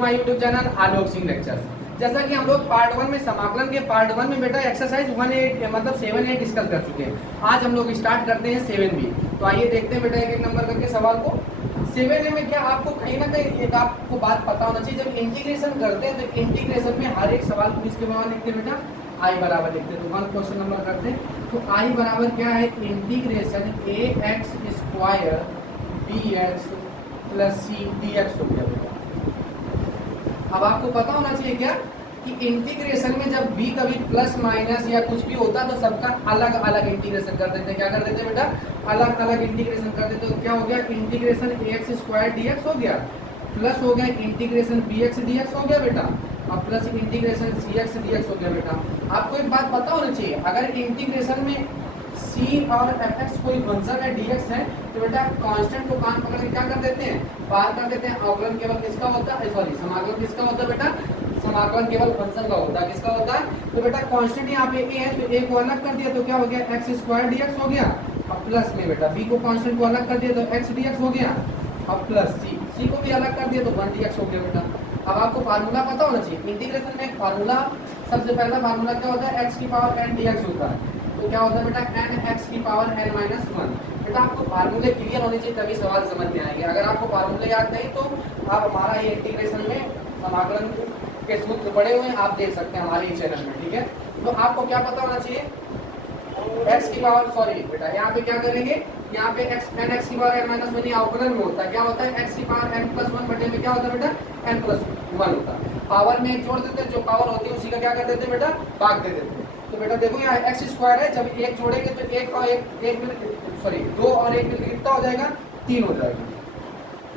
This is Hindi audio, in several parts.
My YouTube channel Alok Singh lectures. जैसा कि हम लोग पार्ट 1 में समाकलन के पार्ट 1 में बेटा एक्सरसाइज 1 मतलब 7 डिस्कस कर चुके हैं। आज हम लोग स्टार्ट करते हैं 7B। तो आइए देखते हैं बेटा एक एक नंबर करके सवाल को। 7A में क्या आपको कहीं ना कहीं एक आपको बात पता होना चाहिए, जब इंटीग्रेशन करते हैं तो इंटीग्रेशन में हर एक सवाल को इसके बराबर लिखते हैं बेटा, आई बराबर लिखते हैं। तो 1 क्वेश्चन नंबर करते हैं। तो आई बराबर क्या है, integration ax square dx plus C dx हो गया बेटा। अब आपको पता होना चाहिए क्या कि इंटीग्रेशन में जब भी कभी प्लस माइनस या कुछ भी होता है तो सबका अलग अलग इंटीग्रेशन कर देते हैं। क्या कर देते हैं बेटा, अलग अलग इंटीग्रेशन कर देते हैं। तो क्या हो गया, इंटीग्रेशन ax स्क्वायर dx हो गया, प्लस हो गया इंटीग्रेशन bx dx हो गया बेटा, और प्लस इंटीग्रेशन cx dx हो गया बेटा। आपको एक बात पता होनी चाहिए, अगर इंटीग्रेशन में c और fx कोई फंक्शन है dx है तो बेटा कांस्टेंट को कान पकड़ के क्या कर देते हैं, पार कर देते हैं। अवकलन केवल किसका होता है, सॉरी समाकलन किसका होता है बेटा, समाकलन केवल फंक्शन का होता है। किसका होता है, तो बेटा कांस्टेंट यहाँ पे a है तो a को अलग कर दिया तो क्या हो गया, x स्क्वायर dx हो गया, और प्लस में बेटा b को कांस्टेंट को अलग कर दिया तो x dx हो गया, और प्लस c को भी अलग कर दिया तो 1 dx हो गया बेटा। अब आपको फार्मूला पता होना चाहिए। इंटीग्रेशन में एक फार्मूला, सबसे पहला फार्मूला क्या होता है, x की पावर n dx होता है। तो क्या होता है बेटा, n x की पावर n माइनस 1। बेटा आपको फार्मूले क्लियर होने चाहिए तभी सवाल समझ में आएंगे। अगर आपको फार्मूले याद नहीं तो आप हमारा ये इंटीग्रेशन में समाकलन के सूत्र पढ़े हुए हैं, आप देख सकते हैं हमारे चैनल में, ठीक है। तो आपको क्या पता होना चाहिए, x की पावर, सॉरी बेटा यहाँ पे क्या करेंगे, यहाँ पे n x की पावर n माइनस 1 अवकलन में होता है। क्या होता है, x की पावर n प्लस 1 बटे में क्या होता है बेटा, n प्लस 1 होता है। पावर में एक जोड़ देते हैं, जो पावर होती है उसी का क्या कर देते हैं बेटा, भाग दे देते हैं। तो बेटा देखो यहाँ x स्क्वायर है, जब एक जोड़ेंगे तो एक और एक सॉरी 2 और 1 मिलकर कितना हो जाएगा, 3 हो जाएगा।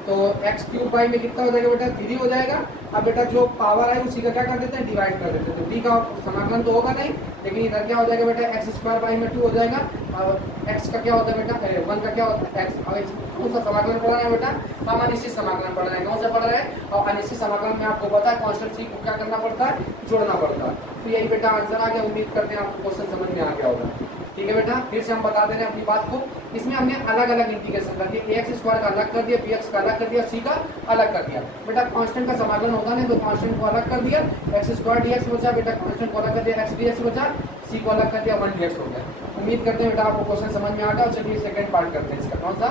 तो x क्यूब बाई में कितना हो जाएगा बेटा, 3 हो जाएगा। अब बेटा जो पावर है उसी का क्या कर देते हैं, डिवाइड कर देते हैं। तो b का समाकलन तो होगा नहीं, लेकिन इधर क्या हो जाएगा बेटा, x स्क्वायर बाई में 2 हो जाएगा। और x का क्या होता है बेटा, 1 का क्या होता है x। और कौन सा समाकलन पढ़ रहे हैं बेटा, हम अनिश्चित समाकलन पढ़ रहे हैं। कौन सा पढ़ रहे हैं, और अनिश्चित समाकलन में आपको पता है कांस्टेंट c को क्या करना पड़ता है, जोड़ना पड़ता है। तो यही बेटा आंसर आ गया। उम्मीद करते हैं आपको क्वेश्चन समझ में आ गया होगा, ठीक है बेटा। फिर से हम बता दे रहे हैं अपनी बात को। इसमें हमने अलग अलग इंटीग्रेशन कर दिया, ax स्क्वायर का अलग कर दिया, bx का अलग कर दिया, c का अलग कर दिया। बेटा कांस्टेंट का समाकलन होता नहीं तो कांस्टेंट को अलग कर दिया, x स्क्वायर dx बचा बेटा, कांस्टेंट को अलग कर दिया, x dx बचा, c को अलग कर दिया, 1 dx हो गया। उम्मीद करते हैं बेटा आपको क्वेश्चन समझ में आ गया। चलिए सेकंड पार्ट करते हैं इसका। कौन सा,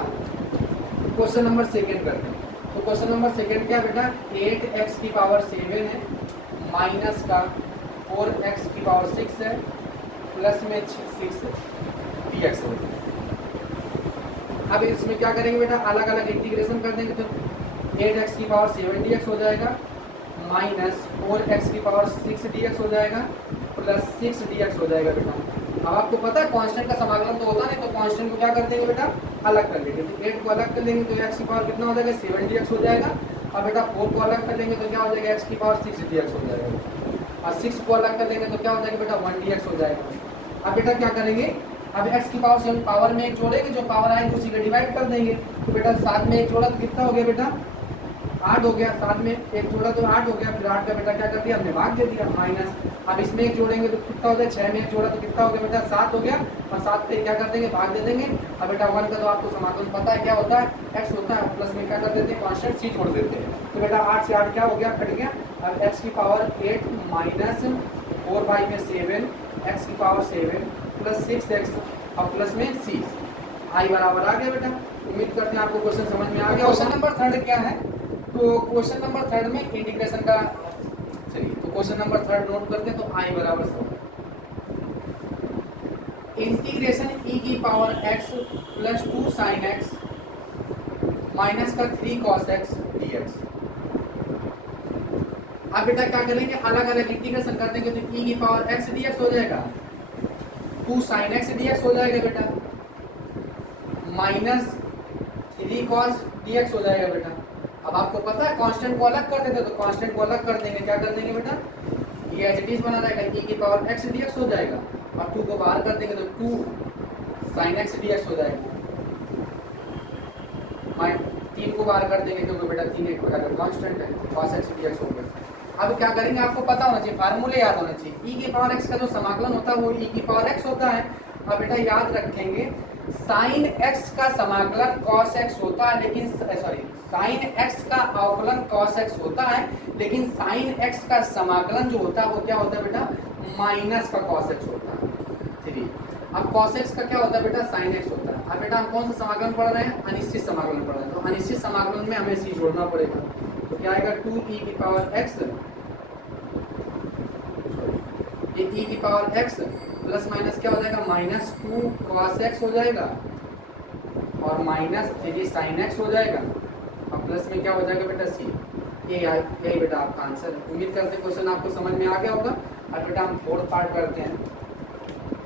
क्वेश्चन नंबर सेकंड करते हैं। तो क्वेश्चन नंबर सेकंड क्या बेटा, 8x की पावर 7 है, माइनस का 4x की पावर 6 है, प्लस में 6 dx हो गया। अब इसमें क्या करेंगे बेटा, अलग अलग इंटीग्रेशन कर देंगे तो 8x की पावर 7 dx हो जाएगा, माइनस 4x की पावर 6 dx हो जाएगा, प्लस 6 dx हो जाएगा बेटा। अब आपको पता है कांस्टेंट का समाकलन तो होता नहीं, तो कांस्टेंट को क्या कर देंगे बेटा, अलग कर देंगे। तो 8 को अलग कर देंगे तो x की पावर कितना हो जाएगा, 7 dx हो जाएगा। अब बेटा 4 को अलग कर देंगे तो क्या हो जाएगा, x की पावर 6 dx हो जाएगा, और 6 को अलग कर देंगे तो क्या हो जाएगा बेटा, 1 dx हो जाएगा। अब बेटा क्या करेंगे, अब x की पावर से पावर में एक जोड़ेंगे, जो पावर आएगी उसी को डिवाइड कर देंगे। तो बेटा 7 में एक जोड़ा तो कितना हो गया बेटा, 8 हो गया। 7 में एक जोड़ा तो 8 हो गया, फिर 8 का बेटा क्या कर दिया, हमने भाग दे दिया, माइनस। अब इसमें एक जोड़ेंगे तो कितना हो जाएगा, 6 में एक जोड़ा तो कितना हो गया बेटा, 7 हो गया, और 7 पे क्या कर देंगे, भाग दे देंगे। अब बेटा 1 का तो आपको समाकलन पता है क्या होता है, x होता है, प्लस में क्या कर देते हैं, कांस्टेंट c छोड़ देते हैं। तो बेटा 8 से 8 क्या हो गया, कट गया। अब x की पावर 8 माइनस 4 बाई में 7, x की पावर 7 प्लस 6x और प्लस में c, आई बराबर आ गया बेटा। उम्मीद करते हैं आपको क्वेश्चन समझ में आ गया। क्वेश्चन नंबर 3 क्या है, तो क्वेश्चन नंबर 3 में इंटीग्रेशन का, चलिए तो क्वेश्चन नंबर 3 नोट करते हैं। तो आई बराबर इंटीग्रेशन e की power x plus 2 sin x minus का 3 cos x dx। अब बेटा क्या करेंगे, अलग अलग इंटीग्रेशन कर देंगे तो e की पावर x dx हो जाएगा, 2 sin x dx हो जाएगा बेटा, माइनस 3 cos dx हो जाएगा बेटा। अब आपको पता है कांस्टेंट को अलग कर देते तो कांस्टेंट को अलग कर देंगे, क्या कर देंगे बेटा, ये एज इट इज बना रहेगा, e की पावर x dx हो जाएगा, और 2 को बाहर कर देंगे तो 2 sin x dx हो जाएगा, 3 को बाहर कर देंगे क्योंकि बेटा 3 एक प्रकार का कांस्टेंट है, cos x dx हो गया। अब क्या करेंगे, आपको पता होना चाहिए, फार्मूले याद होना चाहिए। e की पावर x का जो समाकलन होता है वो e की पावर x होता है। अब बेटा याद रखेंगे, sin x का समाकलन cos x होता है, लेकिन सॉरी साइन एक्स का अवकलन कॉस एक्स होता है, लेकिन साइन एक्स का समाकलन जो होता है वो क्या होता है बेटा, माइनस का कॉस एक्स होता है 3। अब कॉस एक्स का क्या होता है बेटा, साइन एक्स होता है। अब बेटा हम कौन सा समाकलन पढ़ रहे हैं, अनिश्चित समाकलन पढ़ रहे हैं, तो अनिश्चित समाकलन में हमें सी जोड़ना पड़ेगा। तो क्या आएगा 2e की पावर x, ये e की पावर x प्लस माइनस क्या हो जाएगा, माइनस 2 cos x हो जाएगा और माइनस 3 sin x हो जाएगा और प्लस में क्या हो जाएगा बेटा c। यही बेटा आपका आंसर है। उम्मीद करते हैं क्वेश्चन आपको समझ में आ गया होगा। अब बेटा हम फोर्थ पार्ट करते हैं।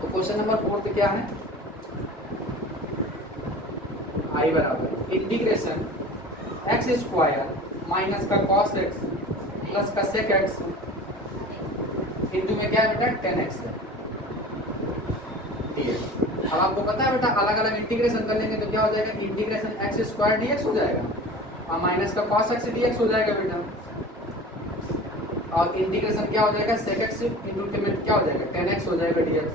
तो क्वेश्चन नंबर 4 क्या है, आई बराबर इंटीग्रेशन एक्स स्क्वायर माइनस का कॉस एक्स प्लस का सेक एक्स इंटू में क्या है बेटा 10x है, ठीक है। अब आपको पता है बेटा अलग अलग इंटीग्रेशन कर लेंगे तो क्या हो जाएगा, इंटीग्रेशन एक्स स्क्वायर डी हो जाएगा और माइनस का कॉस एक्स डी हो जाएगा बेटा, और इंटीग्रेशन क्या हो जाएगा सेक एक्स इंटू में क्या हो जाएगा 10x हो जाएगा डी एक्स।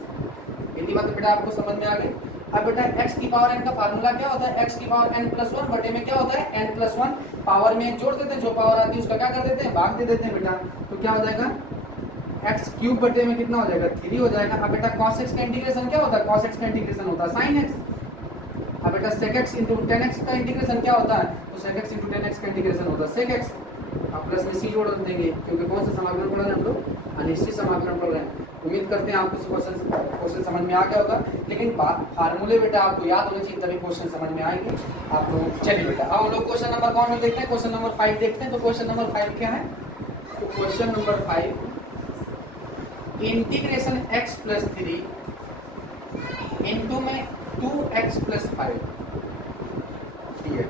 इतनी बात बेटा आपको समझ में आ गई। अब बेटा x की पावर n का फार्मूला क्या होता है, x की पावर n प्लस 1 बटे में क्या होता है n प्लस 1, पावर में एक जोड़ देते हैं, जो पावर आती है उसका क्या कर देते हैं, भाग दे देते हैं बेटा। तो क्या हो जाएगा x क्यूब बटे में कितना हो जाएगा 3 हो जाएगा। अब बेटा cos x का इंटीग्रेशन क्या होता है, cos x का इंटीग्रेशन होता है sin x। अब बेटा sec x इंटू 10x का इंटीग्रेशन क्या होता है, तो sec x इंटू 10x का इंटीग्रेशन होता है sec x। अब प्लस में c जोड़ देंगे क्योंकि कौन सा समाकलन पढ़ रहे हैं हम लोग, अनिश्चित समाकलन पढ़ रहे हैं। उम्मीद करते हैं आपको क्वेश्चन समझ में आ गया होगा, लेकिन फार्मूले बेटा आपको याद होने चाहिए तभी क्वेश्चन समझ में आएंगे आप लोग। चलिए बेटा अब हम लोग क्वेश्चन नंबर कौन सा देखते हैं, क्वेश्चन नंबर 5 देखते हैं। तो क्वेश्चन नंबर 5 क्या है, तो question number 5 integration x plus 3 into में 2x प्लस 5 dx।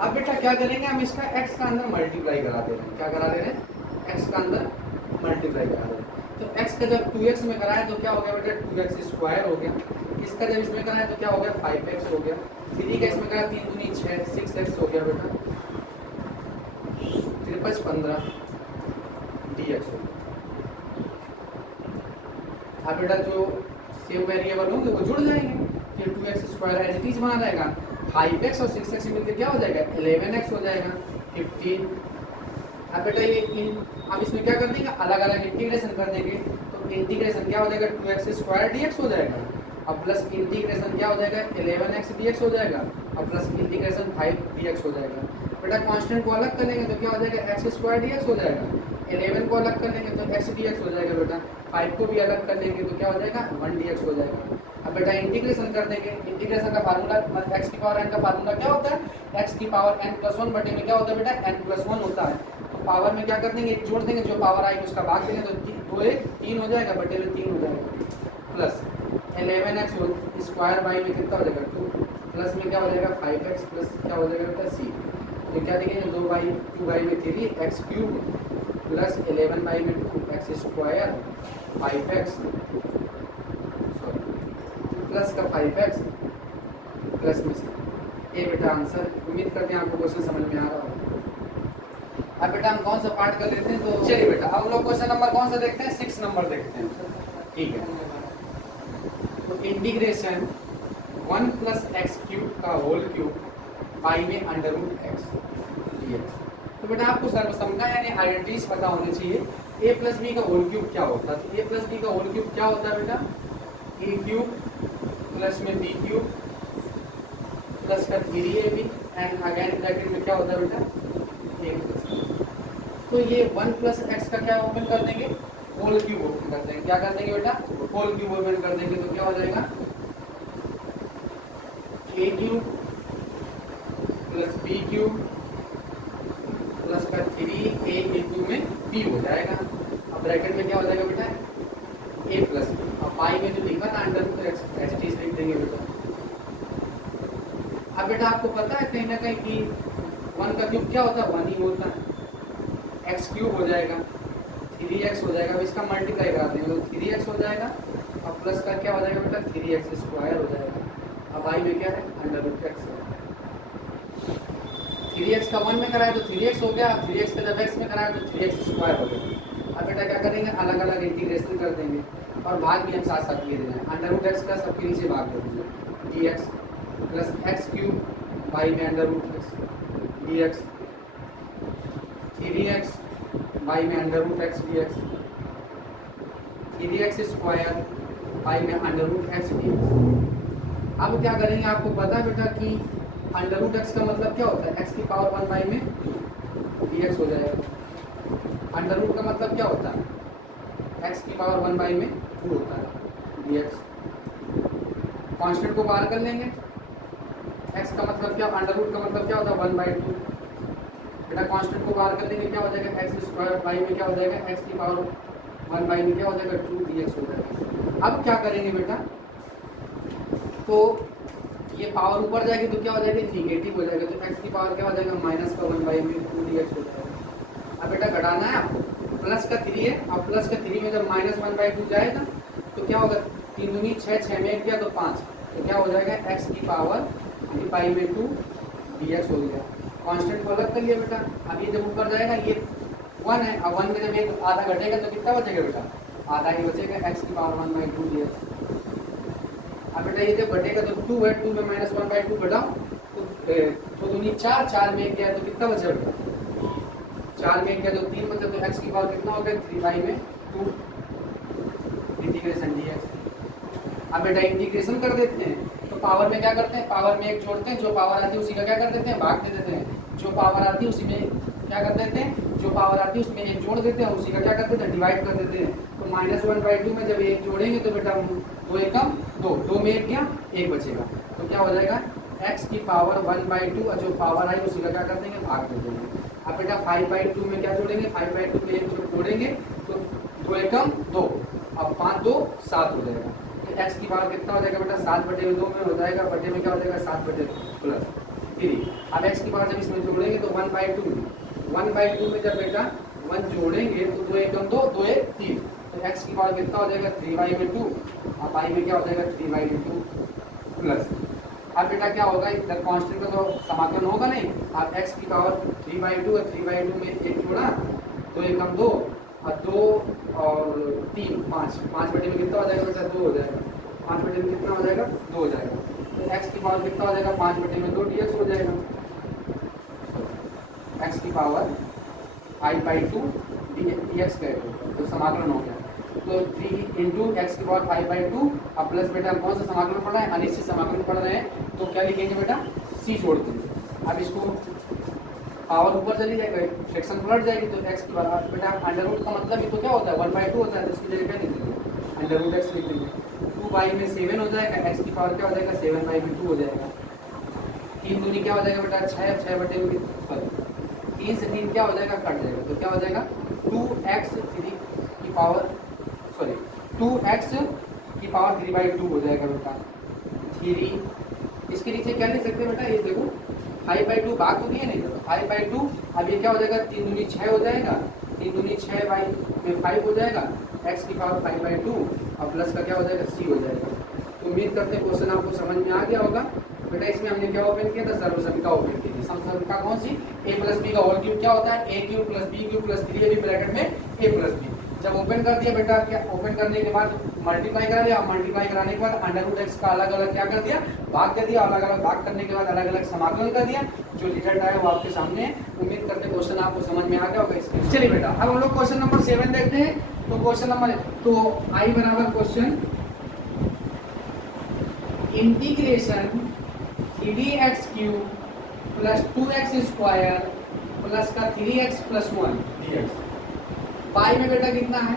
अब बेटा क्या करेंगे, हम इसका x का अंदर मल्टीप्लाई करा दे रहे हैं। क्या करा दे रहे हैं, x का अंदर मल्टीप्लाई करा दे रहे हैं। तो x का जब 2x में कराए तो क्या हो गया बेटा 2x स्क्वायर हो गया, इसका जब इसमें कराए तो क्या हो गया 5x हो गया, 3 का इसमें कराया 3 दूनी 6 6x हो गया बेटा, 3 5 15 dx हो गया। अब बेटा जो सेम वेरिएबल होंगे वो जुड़ जाएंगे, फिर 2x square as it is बना रहेगा, 5x और 6x मिलकर क्या हो जाएगा 11x हो जाएगा 15। अब बेटा ये अब इसमें क्या कर देंगे, अलग अलग इंटीग्रेशन कर देंगे। तो इंटीग्रेशन क्या हो जाएगा 2x स्क्वायर dx हो जाएगा और प्लस इंटीग्रेशन क्या हो जाएगा 11x dx हो जाएगा और प्लस इंटीग्रेशन 5 dx हो जाएगा। बेटा कांस्टेंट को अलग कर लेंगे तो क्या हो जाएगा x स्क्वायर dx हो जाएगा, 11 को अलग कर लेंगे तो x dx हो जाएगा बेटा, 5 को भी अलग कर लेंगे तो क्या हो जाएगा 1 dx हो जाएगा। अब बेटा इंटीग्रेशन कर देंगे, इंटीग्रेशन का फार्मूला x की पावर n का फार्मूला क्या होता है, x की पावर n प्लस 1 बटे में क्या होता है बेटा n प्लस 1 होता है। तो पावर में क्या कर देंगे, एक जोड़ देंगे, जो पावर आएगी उसका भाग देंगे तो 2 1 3 हो जाएगा बटे में 3 हो जाएगा, प्लस 11x स्क्वायर बाई में कितना हो जाएगा 2, प्लस में क्या हो जाएगा 5x प्लस क्या हो जाएगा बेटा c। तो क्या देखेंगे 2 बाई में 3 x क्यूब प्लस 11 बाई में 2 x स्क्वायर 5x प्लस का 5x प्लस में से ये बेटा आंसर। उम्मीद करते हैं आपको क्वेश्चन समझ में आ रहा होगा। अब बेटा हम कौन सा पार्ट कर लेते हैं, तो चलिए बेटा अब हम लोग क्वेश्चन नंबर कौन सा देखते हैं, 6 नंबर देखते हैं, ठीक है। तो इंटीग्रेशन 1 प्लस एक्स क्यूब का होल क्यूब पाई में अंडर रूट एक्स dx। तो बेटा आपको सर्वसमता यानी आइडेंटिटीज पता होनी चाहिए। a प्लस बी का होल क्यूब क्या होता है, तो a प्लस बी का होल क्यूब क्या होता है बेटा, a क्यूब प्लस में b क्यूब प्लस का 3ab एंड अगेन ब्रैकेट में क्या होता है बेटा a प्लस। तो ये 1 प्लस एक्स का क्या ओपन कर देंगे, होल क्यूब ओपन कर देंगे। क्या कर देंगे बेटा, होल क्यूब ओपन कर देंगे तो क्या हो जाएगा a cube plus b cube plus का 3a इंटू में b हो जाएगा। अब ब्रैकेट में क्या हो जाएगा बेटा a प्लस b, अब पाई में जो लिखा था अंडर रूट एक्स ऐसे चीज लिख देंगे बेटा। अब बेटा आपको पता है कहीं ना कहीं कि 1 का क्यूब क्या होता है 1 ही होता है, एक्स क्यूब हो जाएगा 3x हो जाएगा। अब इसका मल्टीप्लाई करा देंगे तो 3x हो जाएगा और प्लस का क्या हो जाएगा बेटा 3x स्क्वायर हो जाएगा। अब आई में क्या है अंडर रूट एक्स, 3x का 1 में कराया तो 3x हो गया, 3x का जब x में कराया तो 3x स्क्वायर हो गया। अब बेटा क्या करेंगे अलग अलग इंटीग्रेशन कर देंगे और भाग भी हम साथ साथ किए देंगे। अंडर रूट एक्स का सबके नीचे भाग दे देंगे dx plus x cube by में under root x D x, 3x by में under root x D x, 3x square by में under root x D x. अब क्या करेंगे, आपको पता है बेटा कि अंडर रूट एक्स का मतलब क्या होता है, एक्स की पावर 1 बाई में डी एक्स हो जाएगा। अंडर रूट का मतलब क्या होता है, एक्स की पावर 1 बाई में 2 होता है डी एक्स। कॉन्स्टेंट को बाहर कर लेंगे, एक्स का मतलब क्या, अंडर रूट का मतलब क्या होता है 1 बाई 2। बेटा कांस्टेंट को बाहर कर देंगे, क्या हो जाएगा एक्स स्क्वायर बाई में क्या हो जाएगा एक्स की पावर 1 बाई में क्या हो जाएगा 2 dx हो जाएगा। अब क्या करेंगे बेटा, तो ये पावर ऊपर जाएगी तो क्या हो जाएगा निगेटिव हो जाएगा, तो एक्स की पावर क्या हो जाएगा माइनस का 1 बाई में 2 dx हो जाएगा। अब बेटा घटाना है आपको, प्लस का 3 है, अब प्लस का 3 में जब माइनस 1 बाई 2 जाएगा तो क्या होगा, 3 दूनी 6, 6 में 1 किया तो 5, तो क्या हो जाएगा एक्स की पावर 3 बाई में 2 dx हो गया। कांस्टेंट को अलग कर लिया बेटा। अब ये जब ऊपर जाएगा ये 1 है, अब 1 में जब एक आधा घटेगा तो कितना बचेगा बेटा, आधा ही बचेगा, एक्स की पावर 1 बाई 2 dx। अब बेटा ये जब घटेगा तो 2 है, 2 में माइनस 1 बाई 2 घटाओ तो दूनी 4, 4 में 1 गया तो कितना बचा बेटा, 4 में 1 गया तो 3 बचा, तो एक्स की पावर कितना हो गया 3 बाई में 2 इंटीग्रेशन dx। अब बेटा इंटीग्रेशन कर देते हैं, तो पावर में क्या करते हैं, पावर में 1 जोड़ते हैं, जो पावर आती है उसी का क्या कर देते हैं भाग दे देते हैं, जो पावर आती है उसी में क्या कर देते हैं, जो पावर आती है उसमें 1 जोड़ देते हैं, उसी का क्या कर देते हैं डिवाइड कर देते हैं। तो माइनस 1 बाई 2 में जब 1 जोड़ेंगे तो बेटा 2 एकम 2, 2 में 1 गया 1 बचेगा, तो क्या हो जाएगा एक्स की पावर 1 बाई 2 और जो पावर आई उसी का क्या कर देंगे भाग दे देंगे। अब बेटा 5 बाई 2 में क्या जोड़ेंगे, 5 बाई 2 में 1 जोड़ेंगे तो 2 एकम 2, अब 5 2 7 हो जाएगा। एक्स की पावर कितना हो जाएगा बेटा 7 बटे 2 में हो जाएगा, बटे में क्या हो जाएगा 7 बटे प्लस 3। अब एक्स की पावर जब इसमें जोड़ेंगे तो 1 बाई 2 में जब बेटा 1 जोड़ेंगे तो 2 एकम 2, 2 1 3, तो एक्स की पावर कितना हो जाएगा 3 बाई में 2, अब बाई में क्या हो जाएगा 3 बाई में 2 प्लस। अब बेटा क्या होगा, इधर कांस्टेंट का तो समाकलन होगा नहीं, अब एक्स की पावर 3 बाई 2 और 3 बाई 2 में 1 जोड़ा 2 एकम 2 और 2 और 3 5, 5 बटे में कितना हो जाएगा बेटा 2 हो जाएगा, 5 बटे में कितना हो जाएगा 2 हो जाएगा, तो एक्स की पावर कितना हो जाएगा 5 बटे में 2 dx हो जाएगा। एक्स की पावर 5 बाई 2 dx करेगा तो समाकलन हो गया, तो 3 इंटू एक्स की पावर 5 बाई 2 अब प्लस बेटा कौन सा समाकलन पढ़ रहे हैं, अनिश्चित समाकलन पढ़ रहे हैं, तो क्या लिखेंगे बेटा c जोड़ देंगे। अब इसको पावर ऊपर चली जाएगा, फ्रैक्शन पलट जाएगी, तो एक्स की पावर बेटा अंडर रूट का मतलब ये तो क्या होता है 1 बाई 2 होता है, तो इसकी जगह क्या लिख देंगे अंडर रूट एक्स लिख देंगे। 2 बाई में 7 हो जाएगा, एक्स की पावर क्या हो जाएगा 7 बाई में 2 हो जाएगा। 3 दूनी क्या हो जाएगा बेटा 6, 6 बटे में सॉरी 3 से 3 क्या हो जाएगा कट जाएगा, तो क्या हो जाएगा 2x की पावर सॉरी 2x की पावर 3 बाई 2 हो जाएगा बेटा 3। इसके नीचे क्या लिख सकते हैं बेटा, ये देखो 5 बाई 2 भाग तो दिए नहीं, 5 बाई 2 अब ये क्या हो जाएगा 3 दूनी 6 हो जाएगा, 3 दूनी 6 बाई में 5 हो जाएगा, x की पावर 5 बाई 2 और प्लस का क्या हो जाएगा c हो जाएगा। तो उम्मीद करते हैं क्वेश्चन आपको समझ में आ गया होगा। बेटा इसमें हमने क्या ओपन किया था, सर्वसंख्या ओपन की थी। समसंख्या कौन सी, a प्लस बी का होल क्यूब क्या होता है a cube plus b cube plus 3 अभी ब्रैकेट में a प्लस b। जब ओपन कर दिया बेटा, क्या ओपन करने के बाद मल्टीप्लाई करा लिया, मल्टीप्लाई कराने के बाद अंडर रूट एक्स का अलग अलग क्या कर दिया भाग दे दिया, अलग अलग भाग करने के बाद अलग अलग समाकलन कर दिया, जो रिजल्ट आया वो आपके सामने है। उम्मीद करते क्वेश्चन आपको समझ में आ गया होगा इसके। चलिए बेटा अब हम लोग क्वेश्चन नंबर 7 देखते हैं। तो क्वेश्चन नंबर तो आई बराबर question integration 3x cube plus 2x square plus का 3x प्लस 1 dx। पाई में बेटा कितना है,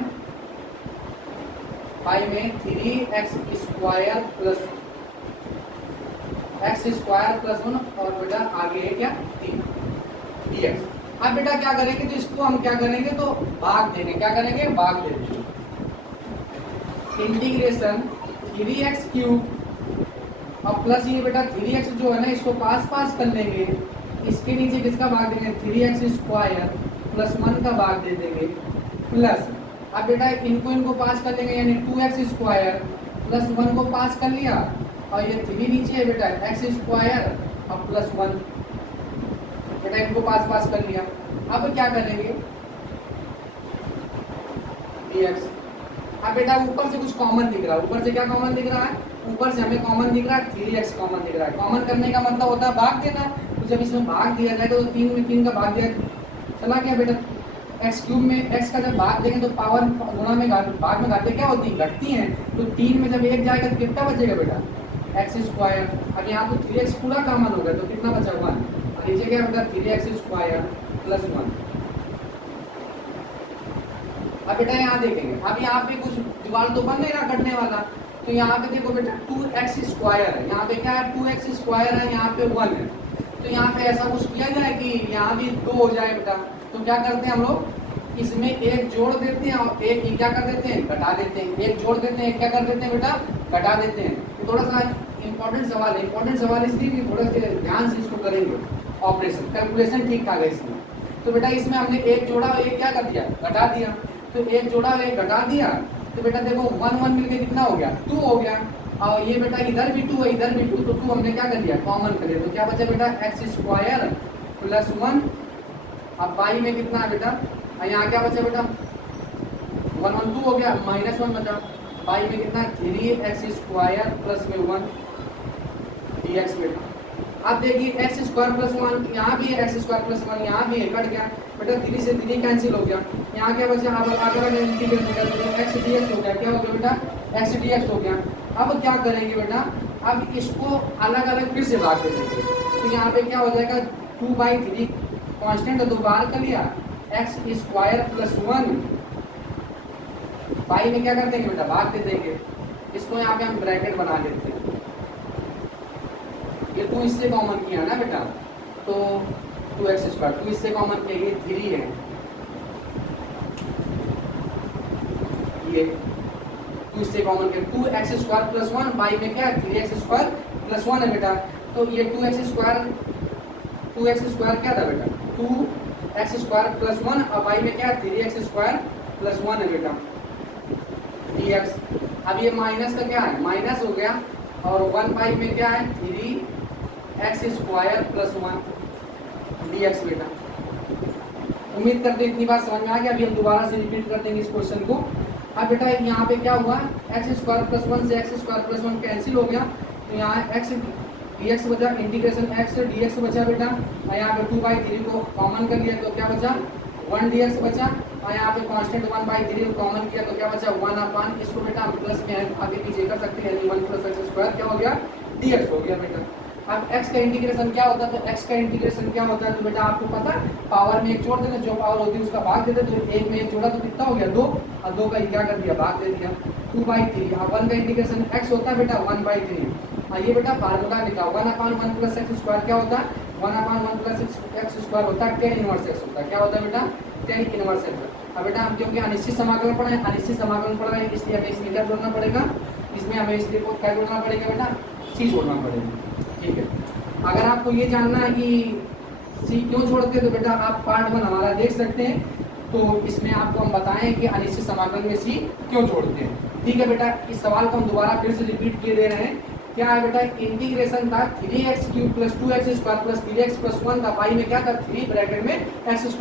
पाई में 3x square plus x square plus 1 और बेटा आगे है क्या 3 dx। अब बेटा क्या करेंगे, तो इसको हम क्या करेंगे तो भाग देंगे, क्या करेंगे भाग देंगे। इंटीग्रेशन 3x क्यूब और प्लस ये बेटा 3x जो है ना इसको पास पास कर लेंगे, इसके नीचे किसका भाग देंगे 3x स्क्वायर प्लस 1 का भाग दे देंगे प्लस। अब बेटा इनको पास कर लेंगे, यानी 2x स्क्वायर प्लस 1 को पास कर लिया और ये 3 नीचे है बेटा x स्क्वायर और प्लस 1 बेटा इनको पास पास कर लिया। अब क्या करेंगे dx। अब बेटा ऊपर से कुछ कॉमन दिख रहा है, ऊपर से क्या कॉमन दिख रहा है ऊपर से हमें कॉमन दिख रहा है 3x कॉमन दिख रहा है। कॉमन करने का मतलब होता है भाग देना। तो जब इसमें भाग दिया जाएगा तो 3 में 3 का भाग दिया चला गया बेटा। एक्स क्यूब में x का जब भाग देंगे तो पावर गुणा में भाग में घाते क्या होती है, घटती हैं। तो 3 में जब 1 जाएगा तो कितना बचेगा बेटा, एक्स स्क्वायर। अब यहाँ तो 3x पूरा कॉमन हो गया तो कितना बचा 1। नीचे क्या बेटा 3x स्क्वायर प्लस 1। अब बेटा यहाँ देखेंगे, अब यहाँ पे कुछ दीवार तो बन नहीं रहा कटने वाला, तो यहाँ पे देखो बेटा 2x स्क्वायर है, यहाँ पे क्या है 2x स्क्वायर है, यहाँ पे 1 है। तो यहाँ पे ऐसा कुछ किया जाए कि यहाँ भी 2 हो जाए बेटा। तो क्या करते हैं हम लोग, इसमें एक जोड़ देते हैं और एक ही क्या कर देते हैं, घटा देते हैं। एक जोड़ देते हैं, एक क्या कर देते हैं बेटा, घटा देते हैं। तो थोड़ा सा इंपॉर्टेंट सवाल है, इंपॉर्टेंट सवाल इसलिए कि थोड़ा से ध्यान से इसको करेंगे। ऑपरेशन कैलकुलेशन ठीक ठाक है इसमें। तो बेटा इसमें हमने एक जोड़ा और एक क्या कर दिया, घटा दिया। तो एक जोड़ा और एक घटा दिया तो बेटा देखो 1 1 मिलके कितना हो गया, 2 हो गया। और ये बेटा इधर भी 2 है, इधर भी 2, तो 2 हमने क्या कर दिया, कॉमन कर लिया। तो क्या बचा बेटा एक्स स्क्वायर प्लस 1। अब बाई में कितना है बेटा, यहाँ क्या बचा बेटा 1 1 2 हो गया, माइनस 1 बचा। बाई में कितना 3x स्क्वायर प्लस में 1 dx बेटा। अब देखिए एक्स स्क्वायर प्लस 1 यहाँ भी है, एक्स स्क्वायर प्लस 1 यहाँ भी है, कट गया बेटा। 3 से 3 कैंसिल हो गया, यहाँ क्या बचा, अब अगर इंटीग्रेट हो गया तो एक्स डी एक्स हो गया। क्या हो गया बेटा, एक्स डी एक्स हो गया। अब क्या करेंगे बेटा, अब इसको अलग अलग फिर से भाग दे देंगे। तो यहाँ पे क्या हो जाएगा 2/3 कांस्टेंट दो बार कर लिया, एक्स स्क्वायर प्लस 1 बाई में क्या कर देंगे बेटा, भाग दे देंगे। इसको यहाँ पे हम ब्रैकेट बना देते हैं। ये 2 इससे कॉमन किया ना बेटा, तो 2x स्क्वायर 2 इससे कॉमन किया, ये 3 है, ये 2 इससे कॉमन किया 2x स्क्वायर प्लस 1 बाई में क्या है 3x स्क्वायर प्लस 1 है बेटा। तो ये 2x स्क्वायर क्या था बेटा, 2x स्क्वायर प्लस 1 और बाई में क्या है 3x स्क्वायर प्लस 1 है बेटा dx। अब ये माइनस का क्या है, माइनस हो गया, और 1 बाई में क्या है 3x स्क्वायर प्लस 1 dx बेटा। उम्मीद करते हैं इतनी बात समझ में आ गया। अभी हम दोबारा से रिपीट कर देंगे इस क्वेश्चन को। अब बेटा यहाँ पे क्या हुआ, एक्स स्क्वायर प्लस 1 से एक्स स्क्वायर प्लस 1 कैंसिल हो गया, तो यहाँ एक्स dx बचा, इंटीग्रेशन एक्स dx बचा बेटा। और यहाँ पे 2/3 को कॉमन कर लिया तो क्या बचा 1 dx बचा। और यहाँ पे कांस्टेंट 1/3 को कॉमन किया तो क्या बचा 1/, इसको बेटा हम प्लस में आगे पीछे कर सकते हैं, यानी 1 + x स्क्वायर क्या हो गया dx हो गया बेटा। अब x का इंटीग्रेशन क्या होता है, तो x का इंटीग्रेशन क्या होता है, तो बेटा आपको पता पावर में एक जोड़ देते, जो पावर होती है उसका भाग देते। तो 1 में 1 जोड़ा तो कितना हो गया 2, और 2 का क्या कर दिया, भाग दे दिया 2/3। अब 1 का इंटीग्रेशन x होता है बेटा 1/3। और ये बेटा फार्मूला लिखा 1/1 + x स्क्वायर क्या होता है, 1/1 + x स्क्वायर होता है tan इनवर्स x होता है। क्या होता है बेटा, tan इनवर्स x। अब बेटा हम क्योंकि अनिश्चित समाकलन पढ़ रहे हैं, अनिश्चित समाकलन पढ़ रहे हैं, इसलिए हमें इसमें क्या जोड़ना पड़ेगा, इसमें हमें इसलिए क्या जोड़ना पड़ेगा बेटा, c जोड़ना पड़ेगा। ठीक है, अगर आपको ये जानना है कि सी क्यों जोड़ते हैं तो बेटा आप पार्ट 1 हमारा देख सकते हैं। तो इसमें आपको हम बताएं कि अनिश्चित समाकलन में सी क्यों जोड़ते हैं। ठीक है बेटा, इस सवाल को हम दोबारा फिर से रिपीट किए दे रहे हैं। क्या है बेटा, इंटीग्रेशन था 3x³ + 2x² + 3x + 1 था, बाई में क्या था 3 ब्रैकेट में x² +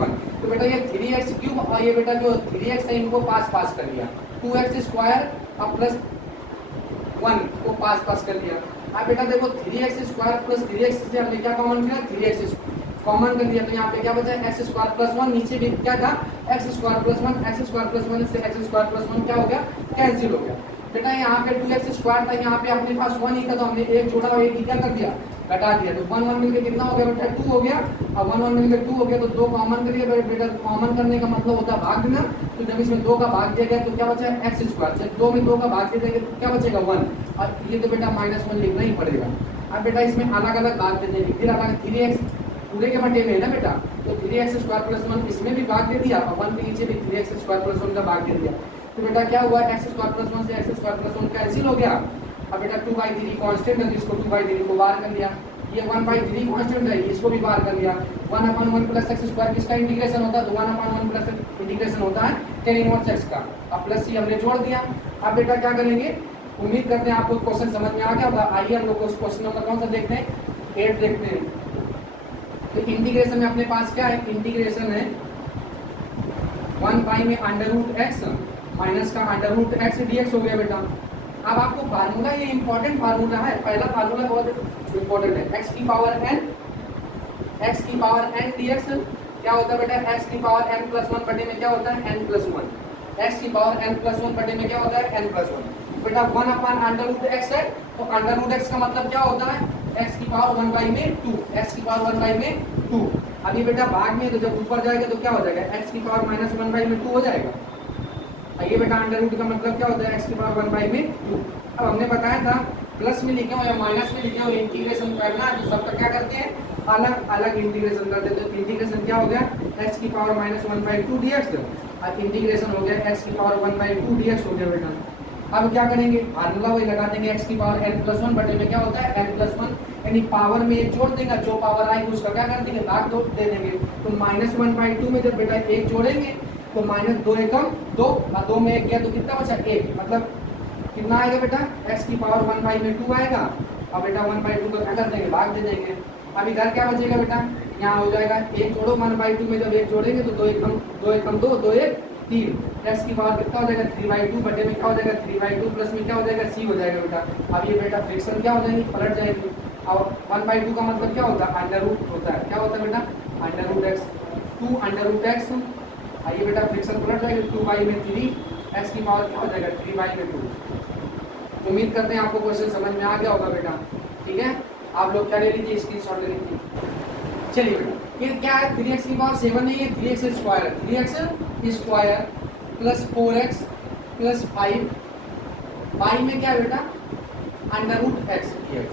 1। तो बेटा ये 3x³ और ये बेटा जो 3x है इनको पास कर लिया, 2x² और प्लस 1 को पास कर लिया। अब बेटा देखो 3x² + 3x से हमने क्या कॉमन किया, 3x कॉमन कर दिया। तो यहाँ पे क्या बचा x² + 1, नीचे भी क्या था x² + 1, x² + 1 से x² + 1 क्या हो गया, कैंसिल हो गया। बेटा यहाँ पे 2x² था, यहाँ पे अपने पास 1 ही था, तो हमने एक जोड़ा और एक ही क्या कर दिया, घटा दिया। तो 1 1 मिलकर कितना हो गया बेटा 2 हो गया, और 1 1 मिलकर 2 हो गया, तो 2 कॉमन करिए बेटा। कॉमन करने का मतलब होता है भाग देना। तो जब इसमें 2 का भाग दिया गया तो क्या बचा x²। जब 2 में 2 का भाग दे देंगे तो क्या बचेगा 1, और ये तो बेटा -1 लिखना ही पड़ेगा। अब बेटा इसमें अलग अलग भाग दे देंगे, फिर अलग 3x पूरे के बटे में है ना बेटा, तो 3x² + 1 इसमें भी भाग दे दिया, और 1 के नीचे भी 3x² + 1 का भाग दे दिया। तो बेटा क्या हुआ, x² + 1 से x² + 1 कैंसिल हो गया। अब बेटा 2/3 कांस्टेंट है, इसको 2/3 को बाहर कर लिया। ये 1/3 कांस्टेंट है, इसको भी बाहर कर लिया। 1/1 + x² किसका इंटीग्रेशन होता है, तो 1/1 + इंटीग्रेशन होता है tan इनवर्स x का। अब प्लस c हमने जोड़ दिया। अब बेटा क्या करेंगे, उम्मीद करते हैं आपको क्वेश्चन समझ में आ गया होगा। आइए हम लोग क्वेश्चन नंबर कौन सा देखते हैं, 8 देखते हैं। तो इंटीग्रेशन में अपने पास क्या है, इंटीग्रेशन है 1 बाई में √x माइनस का √x dx हो गया बेटा। अब आपको फार्मूला, ये इंपॉर्टेंट फार्मूला है, पहला फार्मूला बहुत इंपॉर्टेंट है, x की पावर n dx क्या होता है बेटा, x की पावर n प्लस 1 बटे में क्या होता है n प्लस 1, x की पावर n प्लस 1 बटे में क्या होता है n प्लस 1। बेटा 1 अपान अंडर रूट एक्स है, तो अंडर रूट एक्स का मतलब क्या होता है x की पावर 1 बाई में 2, x की पावर 1 बाई में 2। अभी बेटा भाग में तो जब ऊपर जाएगा तो क्या हो जाएगा, x की पावर माइनस 1 बाई में 2 हो जाएगा। ये बेटा अंडर रूट का मतलब क्या होता है x की पावर 1 बाई में 2। अब हमने बताया था प्लस में लिखे हो या माइनस में लिखे हो इंटीग्रेशन करना है तो सबका क्या करते हैं, अलग अलग इंटीग्रेशन कर देते हैं। तो इंटीग्रेशन क्या हो गया, x की पावर माइनस 1 बाई 2 dx, और इंटीग्रेशन हो गया x की पावर 1 बाई 2 dx हो गया बेटा। अब क्या करेंगे, फार्मूला वही लगा देंगे, x की पावर n प्लस 1 बटे में क्या होता है n प्लस 1, यानी पावर में एक जोड़ देगा, जो पावर आएगी उसका क्या कर देंगे, भाग दो दे देंगे। तो माइनस 1 बाई 2 में जब बेटा एक जोड़ेंगे तो माइनस 2 एकम 2, और 2 में एक गया तो कितना बचा 1, मतलब कितना आएगा बेटा, x की पावर 1 बाई में 2 आएगा, और बेटा 1 बाई 2 को क्या कर देंगे, भाग दे देंगे। अब इधर क्या बचेगा बेटा, यहाँ हो जाएगा एक जोड़ो 1 बाई 2 में जब एक जोड़ेंगे तो 2 एकम 2, 2 एक 3, x की पावर कितना हो जाएगा 3 बाई 2 बटे में क्या हो जाएगा 3 बाई 2 प्लस में क्या हो जाएगा c हो जाएगा बेटा। अब ये बेटा फ्रैक्शन क्या हो जाएगी, पलट जाएगी। और 1 बाई 2 का मतलब क्या होता है, अंडर रूट होता है, क्या होता है बेटा under root x, 2 under root x। आइए बेटा फ्रैक्शन पलट जाएगा, 2 बाई में 3, x की पावर क्या हो जाएगा 3 बाई में 2। उम्मीद करते हैं आपको क्वेश्चन समझ में आ गया होगा बेटा, ठीक है। आप लोग क्या ले लीजिए, स्क्रीनशॉट ले लीजिए। चलिए बेटा ये क्या है, 3x की पावर 7 नहीं है, 3x स्क्वायर है, 3x square plus 4x plus 5 by में क्या है बेटा अंडर रूट एक्स dx।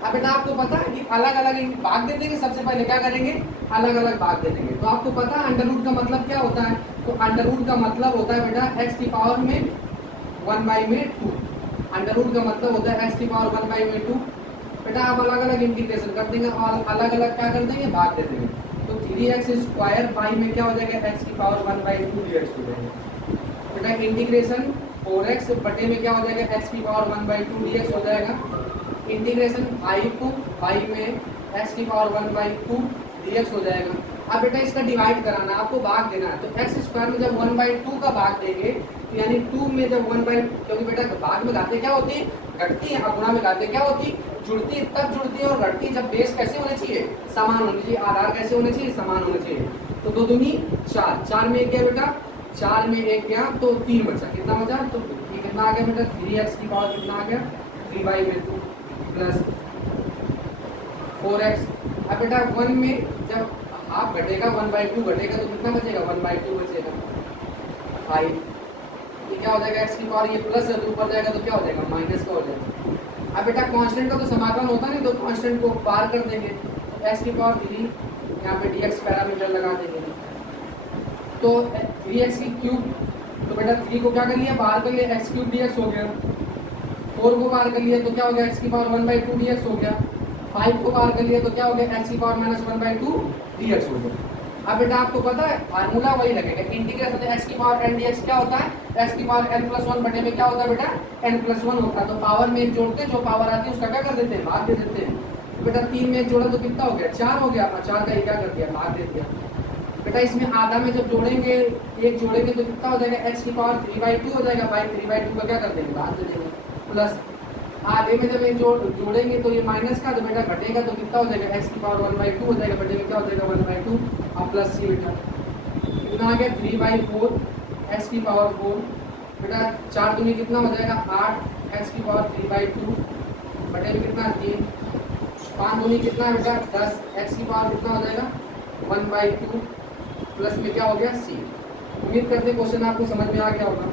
अब बेटा आपको पता है कि अलग अलग भाग दे देंगे, सबसे पहले क्या करेंगे अलग अलग भाग दे देंगे। तो आपको पता है अंडर रूट का मतलब क्या होता है, तो अंडर रूट का मतलब होता है बेटा x की पावर में 1 बाई में 2, अंडर रूट का मतलब होता है x की पावर 1 बाई में 2। बेटा आप अलग अलग इंटीग्रेशन कर देंगे और अलग अलग क्या कर देंगे, भाग दे देंगे। तो 3x स्क्वायर बाई में क्या हो जाएगा x की पावर 1 बाई 2 dx हो जाएगा। बेटा इंटीग्रेशन 4x बटे में क्या हो जाएगा x की पावर 1 बाई 2 dx हो जाएगा। इंटीग्रेशन 5 बाई में x की पावर 1 बाई 2 dx हो जाएगा। अब बेटा इसका डिवाइड कराना, आपको भाग देना है, तो x स्क्वायर में जब 1 बाई 2 का भाग देंगे तो यानी 2 में जब 1 बाई, क्योंकि बेटा भाग में घाते क्या होती है, घटती है, और गुणा में घाते क्या होती, जुड़ती है, तब जुड़ती है और घटती है जब बेस कैसे होने चाहिए, समान होने चाहिए, आधार कैसे होने चाहिए, समान होने चाहिए। तो 2 दूनी 4, 4 में एक गया बेटा, 4 में एक गया तो 3 बचा, कितना बचा, तो ये कितना आ गया बेटा 3x की पावर कितना आ गया 3 बाई में 2 प्लस 4x। अब बेटा 1 में जब हाफ घटेगा 1 बाई 2 घटेगा तो कितना बचेगा 1 बाई 2 बचेगा 5। ये क्या हो जाएगा x की पावर, ये प्लस है तो ऊपर जाएगा तो क्या हो जाएगा माइनस का हो जाएगा। अब बेटा कांस्टेंट का तो समाकलन होता नहीं, तो कांस्टेंट को पार कर देंगे, तो x की पावर 3 यहाँ पे dx पैरामीटर लगा देंगे, तो 3x की क्यूब, तो बेटा 3 को क्या कर लिया बाहर कर लिया, x क्यूब dx हो गया, 4 को बाहर कर लिया तो क्या हो गया x की पावर 1 बाई 2 dx हो गया, 5 को बाहर कर लिया तो क्या हो गया x की पावर माइनस 1 बाई 2 dx हो गया। अब बेटा आपको पता है फार्मूला वही लगेगा, इंटीग्रेशन x की पावर n dx क्या होता है, x की पावर n प्लस 1 बटे में क्या होता है बेटा n प्लस 1 होता है। तो पावर में एक जोड़ते हैं, जो पावर आती है उसका क्या कर देते हैं, भाग दे देते हैं। तो बेटा 3 में एक जोड़ा तो कितना हो गया 4 हो गया, और 4 का ये क्या कर दिया भाग दे दिया। बेटा इसमें आधा में जब जोड़ेंगे, एक जोड़ेंगे तो कितना हो जाएगा x की पावर 3 बाई 2 हो जाएगा, बाई 3 बाई 2 का क्या कर देंगे भाग दे देंगे, प्लस आधे में जब एक जोड़ेंगे तो ये माइनस का, तो बेटा घटेगा तो कितना हो जाएगा x की पावर 1 बाई 2 हो जाएगा, बटे में क्या हो जाएगा 1 बाई 2 और प्लस c बेटा कितना आ गया 3 बाई 4 x की पावर 4। बेटा 4 दूनी कितना हो जाएगा 8 x की पावर 3 बाई 2 बटे में कितना 3, 5 दूनी कितना बेटा 10 x की पावर कितना हो जाएगा 1 बाई 2 प्लस में क्या हो गया c। उम्मीद करते हैं क्वेश्चन आपको समझ में आ गया होगा।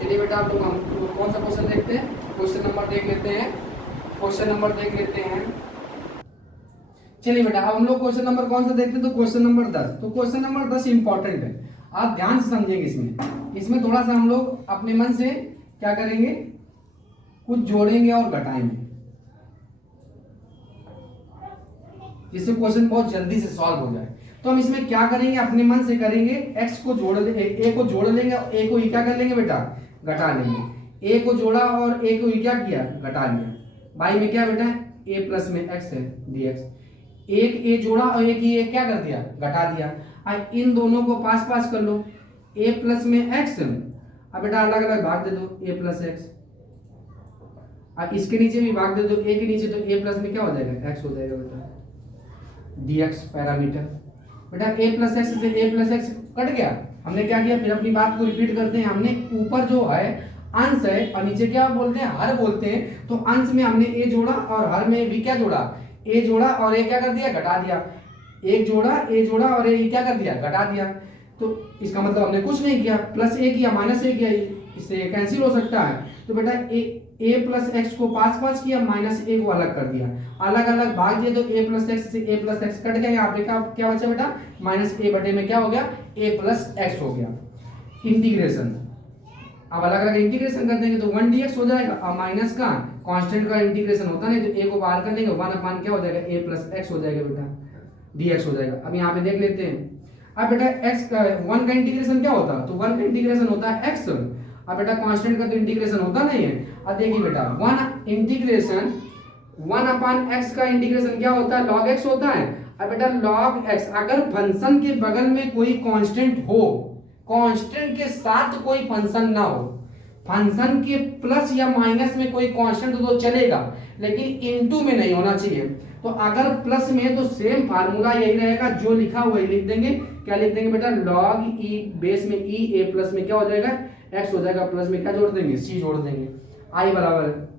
चलिए बेटा आप लोग हम कौन सा क्वेश्चन देखते हैं, क्वेश्चन नंबर देख लेते हैं, क्वेश्चन नंबर देख लेते हैं। चलिए बेटा अब हम लोग क्वेश्चन नंबर कौन सा देखते हैं, तो क्वेश्चन नंबर 10। तो क्वेश्चन नंबर 10 इंपॉर्टेंट है, आप ध्यान से समझेंगे। इसमें थोड़ा सा हम लोग अपने मन से क्या करेंगे, कुछ जोड़ेंगे और घटाएंगे, जिससे क्वेश्चन बहुत जल्दी से सॉल्व हो जाए। तो हम इसमें क्या करेंगे, अपने मन से करेंगे, x को जोड़ a को जोड़ लेंगे, a को क्या कर लेंगे बेटा घटा लेंगे, a को जोड़ा और a को क्या किया घटा लिया, बाई में क्या बेटा a प्लस में x है dx, एक a जोड़ा और एक ये क्या कर दिया घटा दिया। अब इन दोनों को पास पास कर लो, a प्लस में x, अब बेटा अलग अलग भाग दे दो a प्लस x, अब इसके नीचे भी भाग दे तो a के नीचे, तो a प्लस में क्या हो जाएगा x हो जाएगा बेटा, dx पैरामीटर। बेटा a प्लस एक्स से a प्लस एक्स कट गया। हमने क्या किया, फिर अपनी बात को रिपीट करते हैं। हमने ऊपर जो है अंश है और नीचे क्या बोलते हैं, हर बोलते हैं। तो अंश में हमने a जोड़ा और हर में भी क्या जोड़ा, a जोड़ा और a क्या कर दिया, घटा दिया। एक जोड़ा a जोड़ा और a क्या कर दिया, घटा दिया। तो इसका मतलब हमने कुछ नहीं किया, प्लस a किया माइनस a किया, इससे कैंसिल हो सकता है। तो बेटा a प्लस एक्स को पास किया, माइनस a को अलग कर दिया, अलग अलग भाग दिए। तो a प्लस एक्स से a प्लस एक्स कट गया, यहाँ पे क्या बचा बेटा, माइनस a बटे में क्या हो गया, a प्लस एक्स हो गया। इंटीग्रेशन अब अलग अलग इंटीग्रेशन कर देंगे तो 1 dx हो जाएगा। अब माइनस का कांस्टेंट का इंटीग्रेशन होता नहीं, तो a को बाहर कर देंगे, 1 अपान क्या हो जाएगा, a प्लस एक्स हो जाएगा बेटा, dx हो जाएगा। अब यहाँ पे देख लेते हैं। अब बेटा x का 1 का इंटीग्रेशन क्या होता है, तो 1 का इंटीग्रेशन होता है x। अब बेटा कांस्टेंट का तो इंटीग्रेशन होता नहीं है। अब देखिए बेटा 1 इंटीग्रेशन 1 अपान x का इंटीग्रेशन क्या होता है, log x होता है। अब बेटा log x, अगर फंक्शन के बगल में कोई कांस्टेंट हो, कांस्टेंट के साथ कोई फंक्शन ना हो, फंक्शन के प्लस या माइनस में कोई कांस्टेंट तो चलेगा, लेकिन इनटू में नहीं होना चाहिए। तो अगर प्लस में है तो सेम फार्मूला यही रहेगा, जो लिखा हुआ वही लिख देंगे। क्या लिख देंगे बेटा, log e बेस में e, a प्लस में क्या हो जाएगा, x हो जाएगा, प्लस में क्या जोड़ देंगे, c जोड़ देंगे, i बराबर है।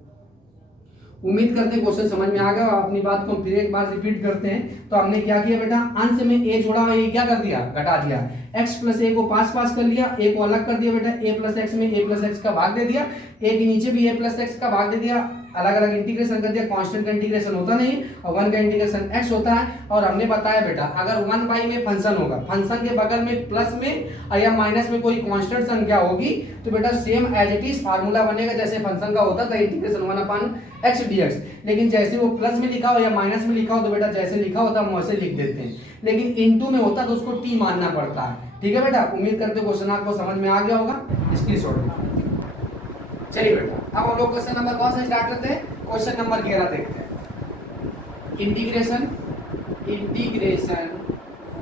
उम्मीद करते हैं क्वेश्चन समझ में आ गया। अपनी बात को हम फिर एक बार रिपीट करते हैं। तो हमने क्या किया बेटा, अंश में a जोड़ा हुआ, ये क्या कर दिया, घटा दिया। x प्लस a को पास कर लिया, a को अलग कर दिया बेटा, a प्लस एक्स में a प्लस एक्स का भाग दे दिया, a के नीचे भी a प्लस एक्स का भाग दे दिया, अलग अलग इंटीग्रेशन कर दिया। कांस्टेंट का इंटीग्रेशन होता नहीं और 1 का इंटीग्रेशन x होता है। और हमने बताया बेटा, अगर 1 बाई में फंक्शन होगा, फंक्शन के बगल में प्लस में या माइनस में कोई कांस्टेंट संख्या होगी, तो बेटा same as it is formula बनेगा जैसे फंक्शन का होता था, इंटीग्रेशन 1 अपान x dx। लेकिन जैसे वो प्लस में लिखा हो या माइनस में लिखा हो, तो बेटा जैसे लिखा होता हम वैसे लिख देते हैं, लेकिन इनटू में होता तो उसको t मानना पड़ता है। ठीक है बेटा, उम्मीद करते हो क्वेश्चन आपको समझ में आ गया होगा। स्क्रीनशॉट चलिए बेटा, अब हम लोग क्वेश्चन नंबर कौन सा स्टार्ट करते हैं, क्वेश्चन नंबर 11 देखते हैं। Integration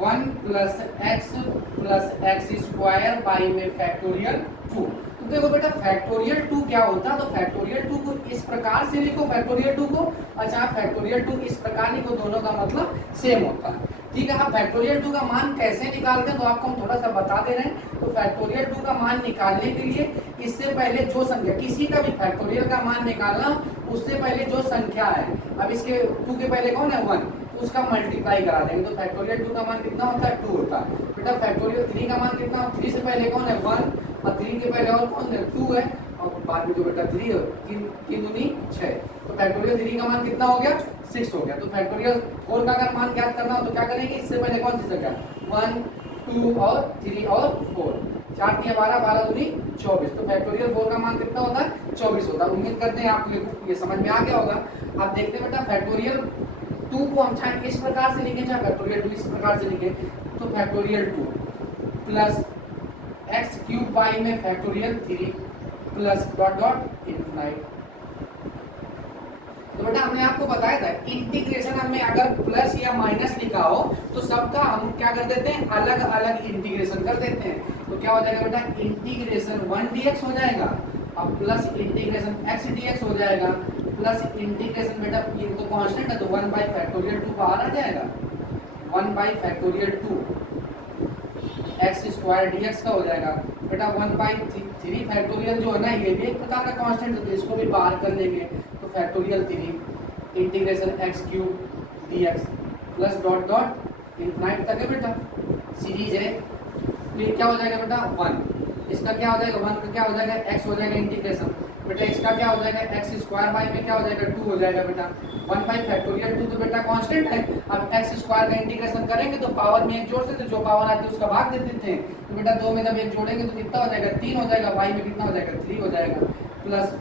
1 plus x square by में फैक्टोरियल 2। तो देखो बेटा फैक्टोरियल 2 क्या होता है, तो फैक्टोरियल 2 को इस प्रकार से लिखो, फैक्टोरियल 2 को, अच्छा फैक्टोरियल 2 इस प्रकार लिखो, दोनों का मतलब सेम होता है। ठीक है, अब फैक्टोरियल 2 का मान कैसे निकालते हैं तो आपको हम थोड़ा सा बता दे रहे हैं। तो फैक्टोरियल 2 का मान निकालने के लिए इससे पहले जो संख्या, किसी का भी फैक्टोरियल का मान निकालना, उससे पहले जो संख्या है, अब इसके 2 के पहले कौन है 1, तो उसका मल्टीप्लाई करा देंगे। तो फैक्टोरियल 2 का मान कितना होता है, 2 होता है। बेटा फैक्टोरियल 3 का मान कितना, 3 से पहले कौन है 1 और 3 के पहले और कौन है 2 है, और बाद में जो बेटा 3 है, 3 दूनी 6। तो फैक्टोरियल 3 का मान कितना हो गया, 6 हो गया। तो फैक्टोरियल 4 का अगर मान ज्ञात करना हो तो क्या करेंगे, इससे पहले कौन सी संख्या, 1 2 और 3 और 4, 4 दिया 12, 12 दूनी 24। तो फैक्टोरियल 4 का मान कितना होता है, 24 होता है। उम्मीद करते हैं आपको ये समझ में आ गया होगा। अब देखते हैं बेटा फैक्टोरियल 2 को हम चाहे इस प्रकार से लिखें, चाहे फैक्टोरियल 2 इस प्रकार से लिखें, तो factorial 2 plus x cube by में factorial 3 plus dot dot infinite. तो बेटा हमने आपको बताया था इंटीग्रेशन में अगर प्लस या माइनस लिखा हो तो सबका हम क्या कर देते हैं, अलग अलग इंटीग्रेशन कर देते हैं। तो क्या हो जाएगा बेटा, इंटीग्रेशन 1 dx हो जाएगा, अब प्लस इंटीग्रेशन x dx हो जाएगा, प्लस इंटीग्रेशन बेटा ये तो कांस्टेंट है तो 1 बाई फैक्टोरियल 2 बाहर आ जाएगा, 1 by factorial 2 x square dx का हो जाएगा। बेटा 1 बाई 3 फैक्टोरियल जो है ना, ये भी एक प्रकार का कांस्टेंट है तो इसको भी बाहर कर लेंगे। तो factorial 3 integration x cube dx plus dot dot infinite तक है बेटा, सीरीज है। फिर क्या हो जाएगा बेटा 1, इसका क्या हो जाएगा, 1 का क्या हो जाएगा, x हो जाएगा इंटीग्रेशन, बेटा इसका क्या हो जाएगा, एक्स स्क्वायर बाई में क्या हो जाएगा 2 हो जाएगा बेटा। 1 बाई फैक्टोरियल 2 तो बेटा कांस्टेंट है, अब एक्स स्क्वायर का इंटीग्रेशन करेंगे तो पावर में एक जोड़ देते, जो पावर आती है उसका भाग दे देते हैं। तो बेटा 2 में जब एक जोड़ेंगे तो कितना हो जाएगा, 3 हो जाएगा, बाई में कितना हो जाएगा 3 हो जाएगा, प्लस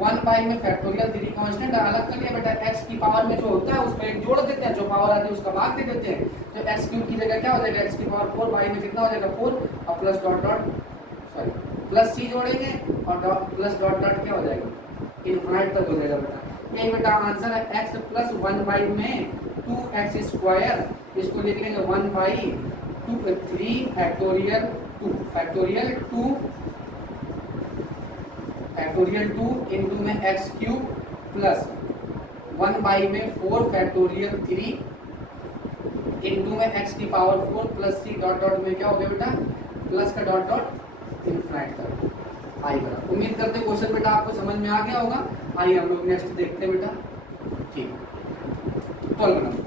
1 बाई में फैक्टोरियल 3 कांस्टेंट अलग कर लिया बेटा, एक्स की पावर में जो होता है उसमें एक जोड़ देते हैं, जो पावर आती है उसका भाग दे देते हैं। तो एक्स क्यूब की जगह क्या हो जाएगा, एक्स की पावर 4 बाई में कितना हो जाएगा 4 और plus dot dot sorry plus C जोड़ेंगे और प्लस डॉट डॉट क्या हो जाएगा इनफिनाइट तक हो जाएगा बेटा। ये बेटा आंसर है x प्लस 1 बाई में 2x स्क्वायर, इसको लिख लेंगे 1 बाई 3 फैक्टोरियल 2 फैक्टोरियल 2 इंटू में x क्यूब प्लस 1 में 4 फैक्टोरियल 3 इंटू में x की पावर 4 प्लस 3 डॉट डॉट में क्या हो गया बेटा, प्लस का डॉट डॉट इनफाइनाइट तक आई बड़ा। उम्मीद करते हैं क्वेश्चन बेटा आपको समझ में आ गया होगा। आइए हम लोग नेक्स्ट देखते हैं बेटा। ठीक, 12 नंबर।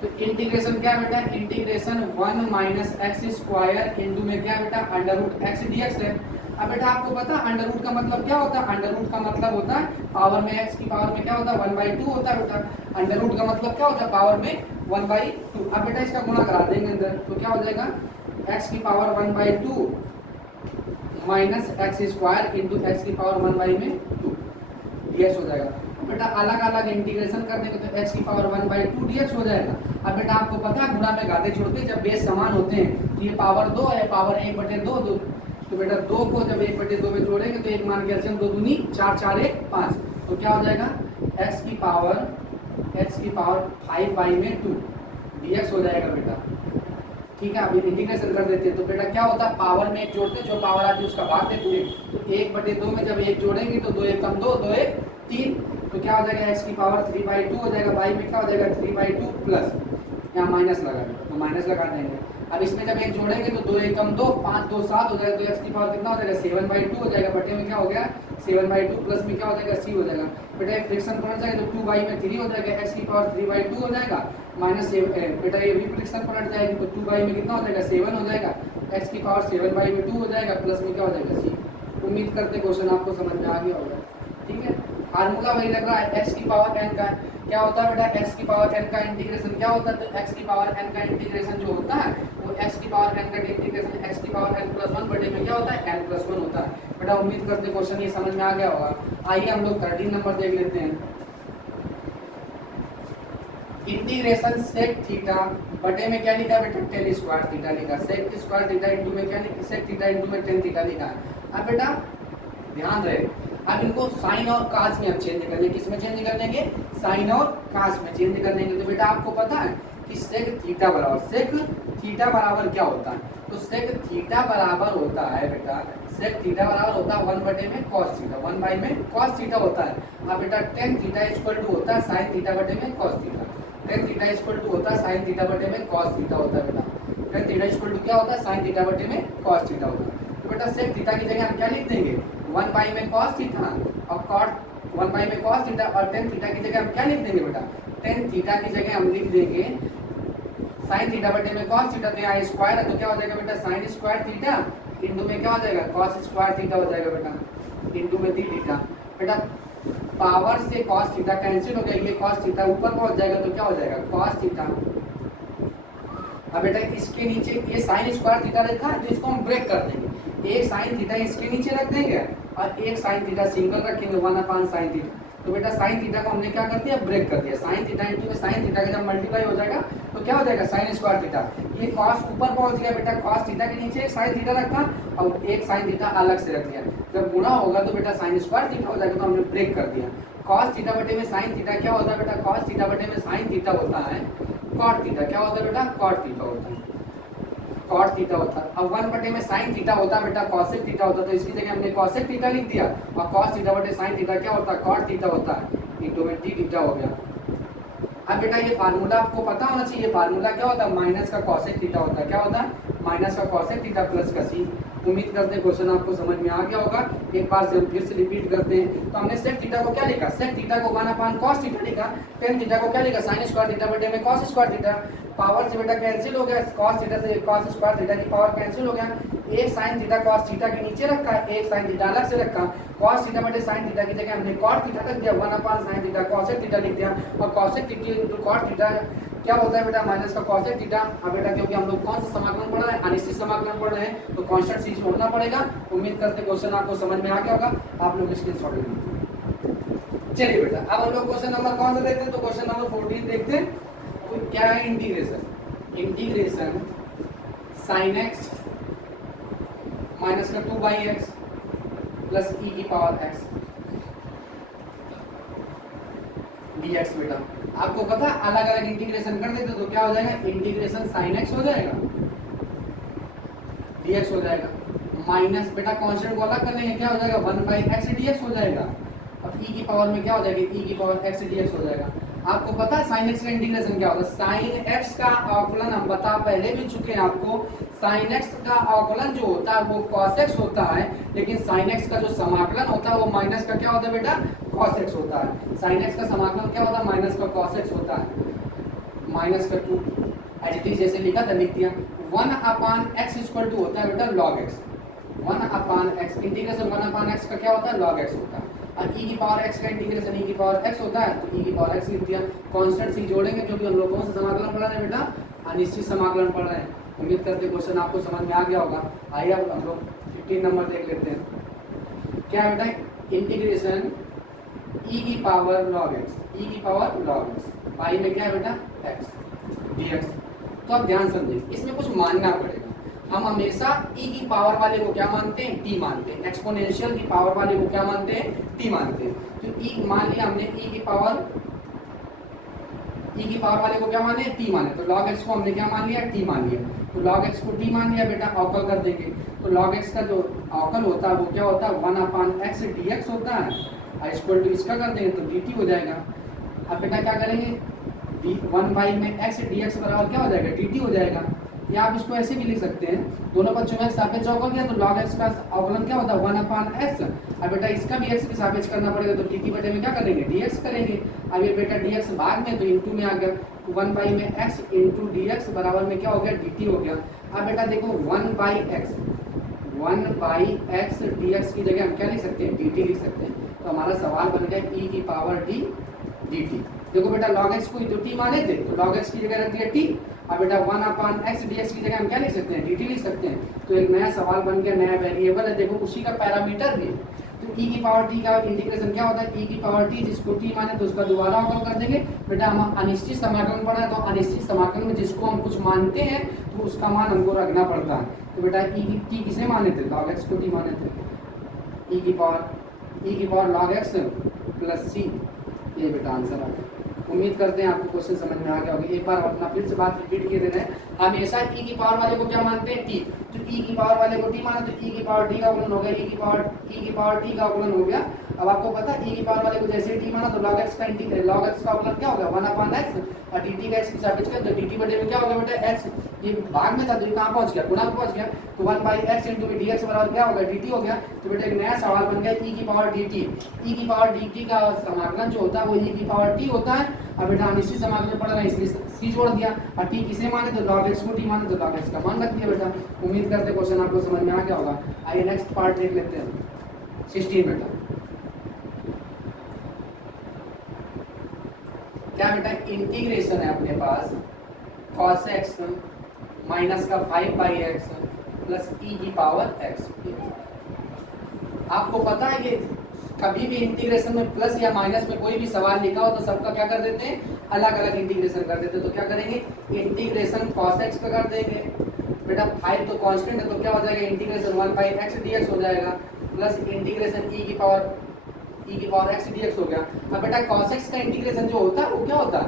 तो इंटीग्रेशन क्या है बेटा, integration 1 minus X square into में क्या है बेटा, under root x D X है। अब बेटा आपको पता है अंडर रूट का मतलब क्या होता है, अंडर रूट का मतलब होता है पावर में x की पावर में क्या होता है 1/2 होता है बेटा। अंडर रूट का मतलब क्या होता है, पावर में 1/2। अब बेटा इसका गुणा करा देंगे अंदर, तो क्या हो जाएगा x की power 1/2 minus X square into x की पावर 1/2 dx हो जाएगा। बेटा अलग अलग इंटीग्रेशन कर देंगे तो x की पावर 1/2 dx हो जाएगा। अब बेटा आपको पता है गुणा में घाते छोड़ते जब बेस समान होते हैं तो ये पावर 2 है, पावर 1/2 तो बेटा 2 को जब 1/2 में जोड़ेंगे तो एक मान के एलसीएम 2 दूनी 4 4 1 5, तो क्या हो जाएगा x की पावर 5 में 2 dx हो जाएगा बेटा। ठीक है, अभी इंटीग्रेशन कर देते हैं तो बेटा क्या होता है पावर में एक जोड़ते हैं, जो पावर आती है उसका भाग देते हैं। तो 1/2 में जब 1 जोड़ेंगे तो 2 1 कम 2 2 1 3, तो क्या हो जाएगा x की पावर 3/2 हो जाएगा, y में क्या हो जाएगा 3/2 प्लस यहाँ माइनस लगा तो माइनस लगा देंगे। अब इसमें जब 1 जोड़ेंगे तो 2 1 कम 2 5 2 7 हो जाएगा, तो x की पावर कितना हो जाएगा 7/2 हो जाएगा, बटे में क्या हो गया 7/2 प्लस में क्या हो जाएगा c हो जाएगा। बेटा एक फ्रिक्शन पलट जाएगा तो 2y में 3 हो जाएगा, x की पावर 3/2 हो जाएगा माइनस बेटा ये भी फ्रिक्शन पलट जाएगी तो 2y में कितना हो जाएगा 7 हो जाएगा, x की पावर 7/2 हो जाएगा प्लस में क्या हो जाएगा c। उम्मीद करते क्वेश्चन आपको समझ में आ गया होगा। ठीक है, फार्मूला वही लग रहा है, x की पावर n का क्या होता है बेटा, x की पावर n का इंटीग्रेशन क्या होता है, तो x की पावर n का इंटीग्रेशन जो होता है वो x की पावर n का इंटीग्रेशन x की पावर n प्लस 1 बटे में क्या होता है n प्लस 1 होता है। बेटा उम्मीद करते क्वेश्चन ये समझ में आ गया होगा। आइए हम लोग 13 नंबर देख लेते हैं। इंटीग्रेशन सेक थीटा बटे में क्या लिखा बेटा टेन स्क्वायर थीटा लिखा, सेक स्क्वायर थीटा इंटू में क्या लिखा, सेक थीटा इंटू में टेन थीटा लिखा। अब बेटा ध्यान रहे, अब इनको साइन और कास में हम चेंज कर लेंगे, किस में चेंज कर लेंगे, साइन और कास में चेंज कर लेंगे। तो बेटा आपको पता है कि सेक थीटा बराबर क्या होता है, तो सेक थीटा बराबर होता है बेटा, सेक थीटा बराबर होता है 1 बटे में कॉस थीटा, 1 में कॉस थीटा होता है। अब बेटा टेन थीटा इक्वल टू होता है साइन थीटा बटे में cos theta, tan theta equal to होता है साइन थीटा बटे में कॉस थीटा होता है बेटा। टेन थीटा इक्वल टू क्या होता है, साइन थीटा बटे में कॉस थीटा होता है। तो बेटा सेक थीटा की जगह हम क्या लिख देंगे 1 में cos थीटा और cot 1 में cos थीटा, और tan थीटा की जगह हम क्या लिख देंगे बेटा, tan थीटा की जगह हम लिख देंगे sin थीटा बटे में cos थीटा, तो यहाँ स्क्वायर है तो क्या हो जाएगा बेटा sin स्क्वायर थीटा इंटू में क्या हो जाएगा cos स्क्वायर थीटा हो जाएगा बेटा, इंटू में थीटा। बेटा पावर से cos थीटा कैंसिल हो गया, ये cos थीटा ऊपर पहुंच जाएगा तो क्या हो जाएगा cos थीटा। अब बेटा इसके नीचे ये sin स्क्वायर थीटा लिखा है तो इसको हम ब्रेक कर देंगे, एक साइन थीटा इसके नीचे रख देंगे और एक साइन थीटा सिंगल रखेंगे 1/sin थीटा। तो बेटा साइन थीटा को हमने क्या कर दिया, ब्रेक कर दिया, साइन थीटा इंटू में साइन थीटा का जब मल्टीप्लाई हो जाएगा तो क्या हो जाएगा साइन स्क्वायर थीटा। ये कॉस ऊपर पहुंच गया बेटा, कॉस थीटा के नीचे एक साइन थीटा रखा और एक साइन थीटा अलग से रख दिया, जब गुणा होगा तो बेटा साइन स्क्वायर थीटा हो जाएगा, तो हमने ब्रेक कर दिया। कॉस थीटा बटे में साइन थीटा क्या होता है बेटा, कॉस थीटा बटे में साइन थीटा होता है कॉट थीटा, क्या होता है बेटा कॉट थीटा होता है, कॉट थीटा होता है। अब 1 बटे में साइन थीटा होता है बेटा कॉसेक थीटा होता है, तो इसकी जगह हमने कॉसेक थीटा लिख दिया और कॉस थीटा बटे साइन थीटा क्या होता है कॉट थीटा होता है, इंटू में डी थीटा हो गया। अब बेटा ये फार्मूला आपको पता होना चाहिए, फार्मूला क्या होता है माइनस का कॉसेक थीटा होता है, क्या होता है माइनस का कॉसेक थीटा प्लस का सी। उम्मीद करते हैं क्वेश्चन आपको समझ में आ गया होगा। एक बार से हम फिर से रिपीट करते हैं। तो हमने सेक थीटा को क्या लिखा, सेक थीटा को 1/cos थीटा लिखा, टेन थीटा को क्या लिखा साइन स्क्वायर थीटा बटे में cos स्क्वायर थीटा। पावर से बेटा कैंसिल हो गया, cos थीटा से cos स्क्वायर थीटा की पावर कैंसिल हो गया, एक साइन थीटा cos थीटा के नीचे रखा, एक साइन थीटा अलग से रखा, cos थीटा बटे साइन थीटा की जगह हमने cot थीटा रख दिया, 1/sin थीटा cosec थीटा लिख दिया, और cosec theta into cot theta क्या होता है बेटा माइनस का cosec थीटा। अब बेटा क्योंकि हम लोग कौन सा समाकलन पढ़ रहे हैं, अनिश्चित समाकलन पढ़ रहे हैं, तो कांस्टेंट चीज छोड़ना पड़ेगा। उम्मीद करते क्वेश्चन आपको समझ में आ गया होगा, आप लोग स्क्रीनशॉट ले लीजिए। चलिए बेटा अब हम लोग क्वेश्चन नंबर कौन सा देखते हैं, तो क्वेश्चन नंबर 14 देखते हैं। तो क्या है integration, integration sin x minus का 2/x प्लस e की पावर x dx। बेटा आपको पता अलग अलग इंटीग्रेशन कर देते तो क्या हो जाएगा, इंटीग्रेशन sin x हो जाएगा, dx हो जाएगा, माइनस बेटा कांस्टेंट को अलग कर लेंगे क्या हो जाएगा 1/x dx हो जाएगा, और ई की पावर में क्या हो जाएगा, ई की पावर एक्स डी एक्स हो जाएगा। आपको पता है साइन एक्स का इंटीग्रेशन क्या होता है, साइन एक्स का अवकलन हम बता पहले भी चुके हैं आपको, साइन एक्स का अवकलन जो होता है वो कॉस एक्स होता है, लेकिन साइन एक्स का जो समाकलन होता है वो माइनस का क्या होता है बेटा, कॉस एक्स होता है। साइन एक्स का समाकलन क्या होता है, माइनस का कॉस एक्स होता है, माइनस का 2 एच जैसे लिखा था लिख दिया। 1/x इक्वल टू होता है बेटा log x, 1/x integration 1/x का क्या होता है, log x होता है। और e की पावर x का इंटीग्रेशन e की पावर x होता है, तो e की पावर x लिख दिया। कांस्टेंट सी जोड़ेंगे क्योंकि हम लोग कौन सा समाकलन पढ़ रहे हैं बेटा, अनिश्चित समाकलन पढ़ रहे हैं। उम्मीद करते क्वेश्चन आपको समझ में आ गया होगा। आइए अब हम लोग 15 नंबर देख लेते हैं। क्या है बेटा, इंटीग्रेशन e की पावर log x, e की पावर log x, पाई में क्या है बेटा x dx। तो आप ध्यान समझें, इसमें कुछ मानना पड़ेगा। हम हमेशा e की पावर वाले को क्या मानते हैं, t मानते हैं। एक्सपोनेंशियल की पावर वाले को क्या मानते हैं, t मानते हैं। तो e मान लिया हमने, e की पावर वाले को क्या माने, t माने, तो log x को हमने क्या मान लिया, t मान लिया। तो log x को t मान लिया बेटा, अवकल कर देंगे। तो log x का जो अवकल होता है वो क्या होता है, 1/x dx होता है। इक्वल टू इसका कर देंगे तो dt हो जाएगा। अब बेटा क्या करेंगे, 1/x dx बराबर क्या हो जाएगा, dt हो जाएगा। या आप इसको ऐसे भी लिख सकते हैं, दोनों पक्षों में सापेक्ष हो गया तो log x का अवकलन क्या होता है, 1/x। अब बेटा इसका भी x के सापेक्ष करना पड़ेगा, तो dt बटे में क्या करेंगे, dx करेंगे। अब ये बेटा dx भाग में तो इंटू में आ गया, 1/x इंटू dx बराबर में क्या हो गया, dt हो गया। अब बेटा देखो 1/x dx की जगह हम क्या लिख सकते हैं, dt लिख सकते हैं। तो हमारा सवाल बन गया e की पावर d dt। देखो बेटा log x को तो t माने थे, तो log x की जगह रख दिया t। अब बेटा 1/x dx की जगह हम क्या लिख सकते हैं, dt लिख सकते हैं। तो एक नया सवाल बन गया, नया वेरिएबल है, देखो उसी का पैरामीटर भी। तो e की पावर t का इंटीग्रेशन क्या होता है, e की पावर t, जिसको t माने तो उसका दोबारा अवकल कर देंगे। बेटा हम अनिश्चित समाकलन पढ़ा है, तो अनिश्चित समाकलन में जिसको हम कुछ मानते हैं तो उसका मान हमको रखना पड़ता है। तो बेटा t किसे माने थे, log x को t माने थे, e की power log x plus c, ये बेटा आंसर आ गया। उम्मीद करते हैं आपको क्वेश्चन समझ में आ गया होगा। एक बार अपना फिर से बात रिपीट किए दे रहे हैं, हमेशा e की पावर वाले को क्या मानते हैं, t। तो e की पावर वाले को t माना तो e की पावर t का अवकलन हो गया, e की पावर t का अवकलन हो गया। अब आपको पता है e की पावर वाले को जैसे t माना तो log x का अवकलन क्या होगा, 1/x, और dt का x के सापेक्ष का, तो dt बटे में क्या हो गया बेटा x, ये भाग में था तो ये कहाँ पहुंच गया, गुणा में पहुंच गया। तो 1/x इंटू dx बराबर क्या होगा, dt हो गया। तो बेटा एक नया सवाल बन गया, e की पावर dt। e की पावर dt का समाकलन जो होता है वो e की पावर t होता है। अब बेटा अनिश्चित समाकलन पढ़ रहे हैं इसलिए c जोड़ दिया, और t किसे माने तो log x को t माने तो log x का मान रख दिया बेटा। उम्मीद करते क्वेश्चन आपको समझ में आ गया होगा। आइए नेक्स्ट पार्ट देख लेते हैं, 16 बेटा। क्या बेटा, इंटीग्रेशन है अपने पास cos x माइनस का 5/x प्लस e की पावर x। आपको पता है कि कभी भी इंटीग्रेशन में प्लस या माइनस में कोई भी सवाल लिखा हो तो सबका क्या कर देते हैं, अलग अलग इंटीग्रेशन कर देते हैं। तो क्या करेंगे, इंटीग्रेशन cos x का कर देंगे बेटा, 5 तो कांस्टेंट है तो क्या हो जाएगा, इंटीग्रेशन 1/x dx हो जाएगा, प्लस इंटीग्रेशन e की पावर x dx हो गया। अब बेटा cos x का इंटीग्रेशन जो होता है वो क्या होता है,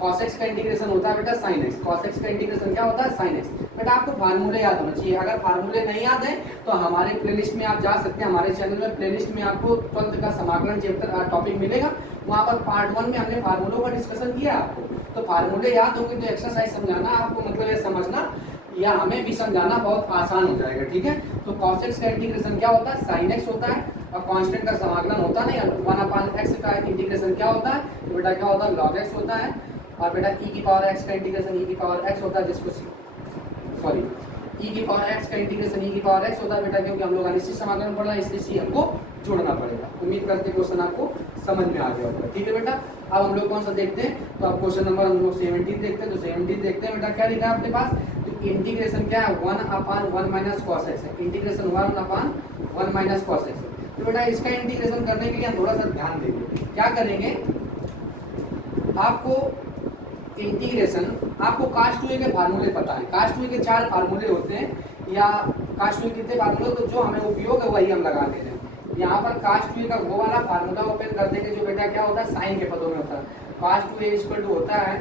cos x का इंटीग्रेशन होता है बेटा sin x। cos x का इंटीग्रेशन क्या होता है, sin x। बेटा आपको फार्मूले याद होना चाहिए, अगर फार्मूले नहीं याद है तो हमारे प्लेलिस्ट में आप जा सकते हैं, हमारे चैनल में प्लेलिस्ट में आपको 12th का समाकलन चैप्टर टॉपिक मिलेगा, वहाँ पर पार्ट 1 में हमने फार्मूलों का डिस्कशन किया आपको। तो फार्मूले याद होंगे तो एक्सरसाइज समझाना आपको, मतलब ये समझना या हमें भी समझाना बहुत आसान हो जाएगा, ठीक है। तो cos x का इंटीग्रेशन क्या होता है, sin x होता है, और कांस्टेंट का समाकलन होता नहीं, 1/x का इंटीग्रेशन क्या होता है, तो बेटा क्या होता है, log x होता है। और बेटा e की पावर x का इंटीग्रेशन e की पावर x होता है, जिसको सॉरी e की पावर x का इंटीग्रेशन e की पावर x होता है बेटा, क्योंकि हम लोग अनिश्चित समाकलन पढ़ रहे हैं इसलिए c हमको जोड़ना पड़ेगा। उम्मीद करते हैं क्वेश्चन आपको समझ में आ गया होगा, ठीक है बेटा। अब हम लोग कौन सा देखते हैं, तो अब क्वेश्चन नंबर हम लोग 17 देखते हैं। तो 17 देखते हैं बेटा, क्या लिखा है अपने पास, तो इंटीग्रेशन क्या है, 1/1 माइनस cos x है, इंटीग्रेशन 1/1 माइनस cos x है। तो बेटा इसका इंटीग्रेशन करने के लिए हम थोड़ा सा ध्यान देंगे, क्या करेंगे, आपको इंटीग्रेशन, आपको कास्ट हुए के फार्मूले पता है, कास्ट हुए के 4 फार्मूले होते हैं, या कास्ट हुए कितने फार्मूले, तो जो हमें उपयोग है वही हम लगा ले रहे हैं। यहाँ पर कास्ट हुए का वो वाला फार्मूला ओपन कर देंगे जो बेटा क्या होता है, साइन के पदों में होता है। कास्ट हुए इक्वल टू होता है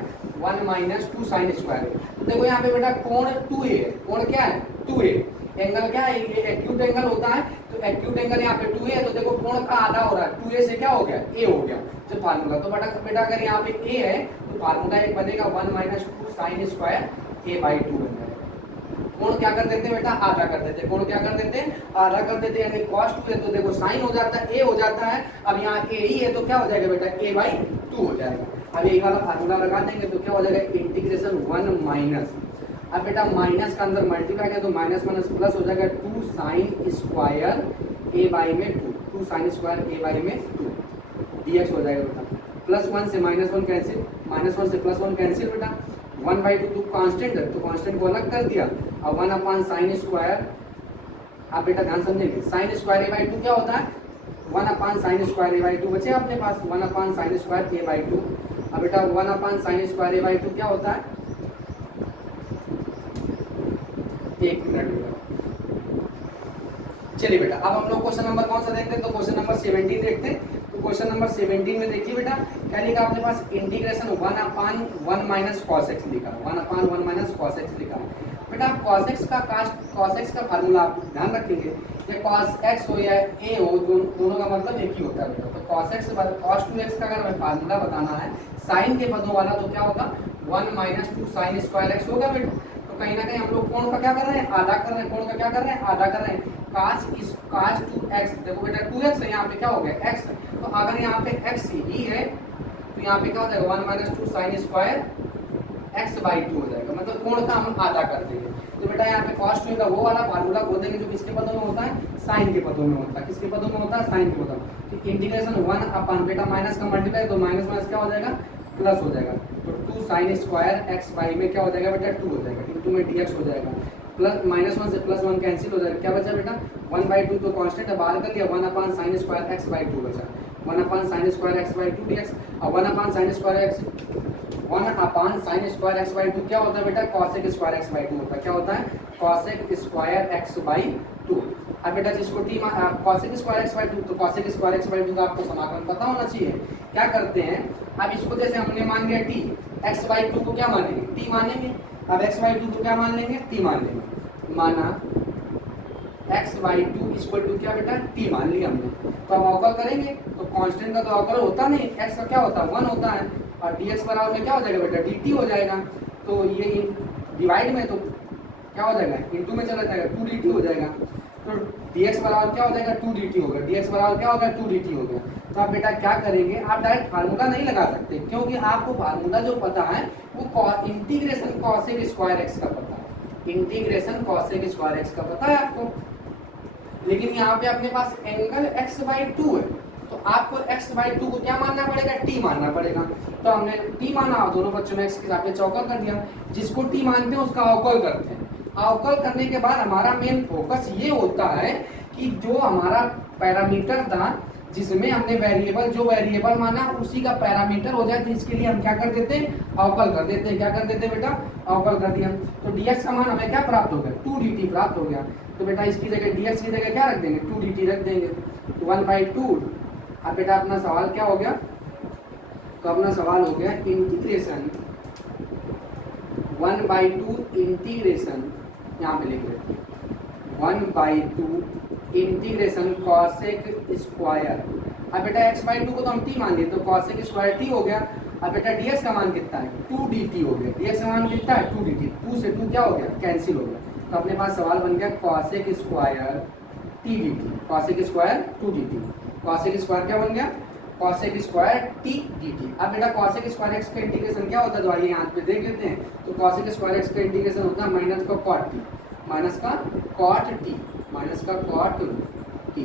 1 माइनस 2 साइन स्क्वायर। तो देखो यहाँ पे बेटा कोण 2a है, कोण क्या है 2a, एंगल क्या है, एक्यूट एंगल होता है तो एक्यूट एंगल यहाँ पे 2a है, तो देखो कोण का आधा हो रहा है, 2a से क्या हो गया, a हो गया जो फार्मूला। तो बेटा अगर यहाँ पे a है तो फार्मूला एक बनेगा 1 माइनस 2 साइन स्क्वायर a/2 बन जाएगा। कोण क्या कर देते हैं बेटा, आधा कर देते हैं, कोण क्या कर देते हैं, आधा कर देते हैं, यानी cos 2 है तो देखो साइन हो जाता है, a हो जाता है। अब यहाँ a ही है तो क्या हो जाएगा बेटा, a/2 हो जाएगा। अब यही वाला फार्मूला लगा देंगे तो क्या हो जाएगा, इंटीग्रेशन 1 माइनस, अब बेटा माइनस का अंदर मल्टीप्लाई किया तो माइनस माइनस प्लस हो जाएगा 2 sine square a/2, 2 sine square a/2 dx हो जाएगा बेटा। प्लस 1 से माइनस 1 कैंसिल, माइनस 1 से प्लस 1 कैंसिल बेटा, 1/2 तो कांस्टेंट है तो कांस्टेंट को अलग कर दिया। अब 1 अपॉन साइन स्क्वायर, आप बेटा ध्यान समझेंगे, साइन स्क्वायर a/2 क्या होता है, 1 अपॉन साइन स्क्वायर a/2 बचे अपने पास, 1 अपॉन साइन स्क्वायर a/2। अब बेटा 1 अपॉन साइन स्क्वायर a/2 क्या होता है, 1 मिनट। चलिए बेटा अब हम लोग क्वेश्चन नंबर कौन सा देखते हैं, तो क्वेश्चन नंबर 17 देखते हैं। तो क्वेश्चन नंबर 17 में देखिए बेटा क्या लिखा अपने पास, integration 1 upon 1 minus cos x लिखा, 1 अपॉन 1 माइनस कॉस एक्स लिखा। बेटा कॉस एक्स का फार्मूला आप ध्यान रखेंगे कि कॉस एक्स हो या ए हो, दोनों का मतलब एक ही होता है बेटा। तो कॉस एक्स कॉस 2x का अगर हमें फार्मूला बताना है साइन के पदों वाला तो क्या होगा, 1 माइनस 2 साइन स्क्वायर एक्स होगा बेटा। तो कहीं ना कहीं हम लोग कोण का क्या कर रहे हैं, आधा कर रहे हैं, कोण का क्या कर रहे हैं, आधा कर रहे हैं। cos 2x, देखो बेटा 2x है, यहाँ पे क्या हो गया x, तो अगर यहाँ पे x ही है तो यहाँ पे क्या हो जाएगा 1 माइनस 2 साइन स्क्वायर x/2 हो जाएगा, मतलब कोण का हम आधा कर देंगे। तो बेटा यहाँ पे cos 2 का वो वाला फार्मूला खोल देंगे जो किसके पदों में होता है, साइन के पदों में होता है। किसके पदों में होता है, साइन के पदों में। तो इंटीग्रेशन 1 अपॉन बेटा माइनस का मल्टीप्लाई तो माइनस माइनस क्या हो जाएगा, प्लस हो जाएगा। तो 2 साइन स्क्वायर x/, में क्या हो जाएगा बेटा 2 हो जाएगा, इंटू में dx हो जाएगा। प्लस माइनस 1 से प्लस 1 कैंसिल हो जाएगा, क्या बचा बेटा 1/2 तो कांस्टेंट है बाहर कर लिया, 1 अपॉन साइन स्क्वायर x/2 बचा, 1 upon sine square x/2 dx। और 1 अपॉन साइन स्क्वायर x/2 क्या होता है बेटा, cosec स्क्वायर x/2 होता है। क्या होता है, cosec स्क्वायर x/2। अब बेटा जिसको t cosec स्क्वायर x/2, तो cosec स्क्वायर x/2 का आपको समाकलन पता होना चाहिए। क्या करते हैं, अब इसको जैसे हमने मान लिया t, x/2 को क्या मानेंगे, t मानेंगे। अब x/2 को क्या मान लेंगे, t मान लेंगे। माना x/2 इक्वल टू क्या बेटा, t मान लिया हमने। तो अब अवकल करेंगे तो कांस्टेंट का तो अवकल होता नहीं, x का क्या होता है 1 होता है, और dx बराबर में क्या हो जाएगा बेटा dt हो जाएगा। तो ये डिवाइड में तो क्या हो जाएगा, इनटू में चला जाएगा, 2 dt हो जाएगा। तो dx बराबर क्या हो जाएगा 2 dt होगा, dx बराबर क्या होगा 2 dt हो गया। तो आप बेटा क्या करेंगे, आप डायरेक्ट फार्मूला नहीं लगा सकते क्योंकि आपको फार्मूला जो पता है वो इंटीग्रेशन cosec स्क्वायर x का पता है, इंटीग्रेशन cosec स्क्वायर x का पता है आपको। लेकिन यहाँ पे अपने पास एंगल x/2 है तो आपको x/2 को क्या मानना पड़ेगा, t मानना पड़ेगा। तो हमने t माना, दोनों बच्चों ने x के साथ में चौका कर दिया। जिसको t मानते हैं उसका अवकल करते हैं। अवकल करने के बाद हमारा मेन फोकस ये होता है कि जो हमारा पैरामीटर था जिसमें हमने वेरिएबल, जो वेरिएबल माना उसी का पैरामीटर हो जाए, तो इसके लिए हम क्या कर देते हैं, अवकल कर देते हैं। क्या कर देते हैं बेटा, अवकल कर दिया। तो dx का मान हमें क्या प्राप्त हो गया, 2 dt प्राप्त हो गया। तो बेटा इसकी जगह dx की जगह क्या रख देंगे, 2 dt रख देंगे, 1/2। अब बेटा अपना सवाल क्या हो गया, तो अपना सवाल हो गया इंटीग्रेशन 1/2 इंटीग्रेशन, यहाँ पे लिख देते हैं 1/2 इंटीग्रेशन cosec स्क्वायर। अब बेटा x/2 को तो हम t मान लिए तो cosec स्क्वायर t हो गया। अब बेटा dx का मान कितना है, 2 dt हो गया। dx का मान कितना है 2 dt, 2 से 2 क्या हो गया, कैंसिल हो गया। तो अपने पास सवाल बन गया cosec square t dt, cosec square 2 dt, cosec square क्या बन गया, cosec स्क्वायर t dt। अब बेटा cosec स्क्वायर x का इंटीग्रेशन क्या होता है, तो आइए यहाँ पे देख लेते हैं। तो cosec स्क्वायर x का इंटीग्रेशन होता है माइनस का cot t, माइनस का cot t, माइनस का cot t।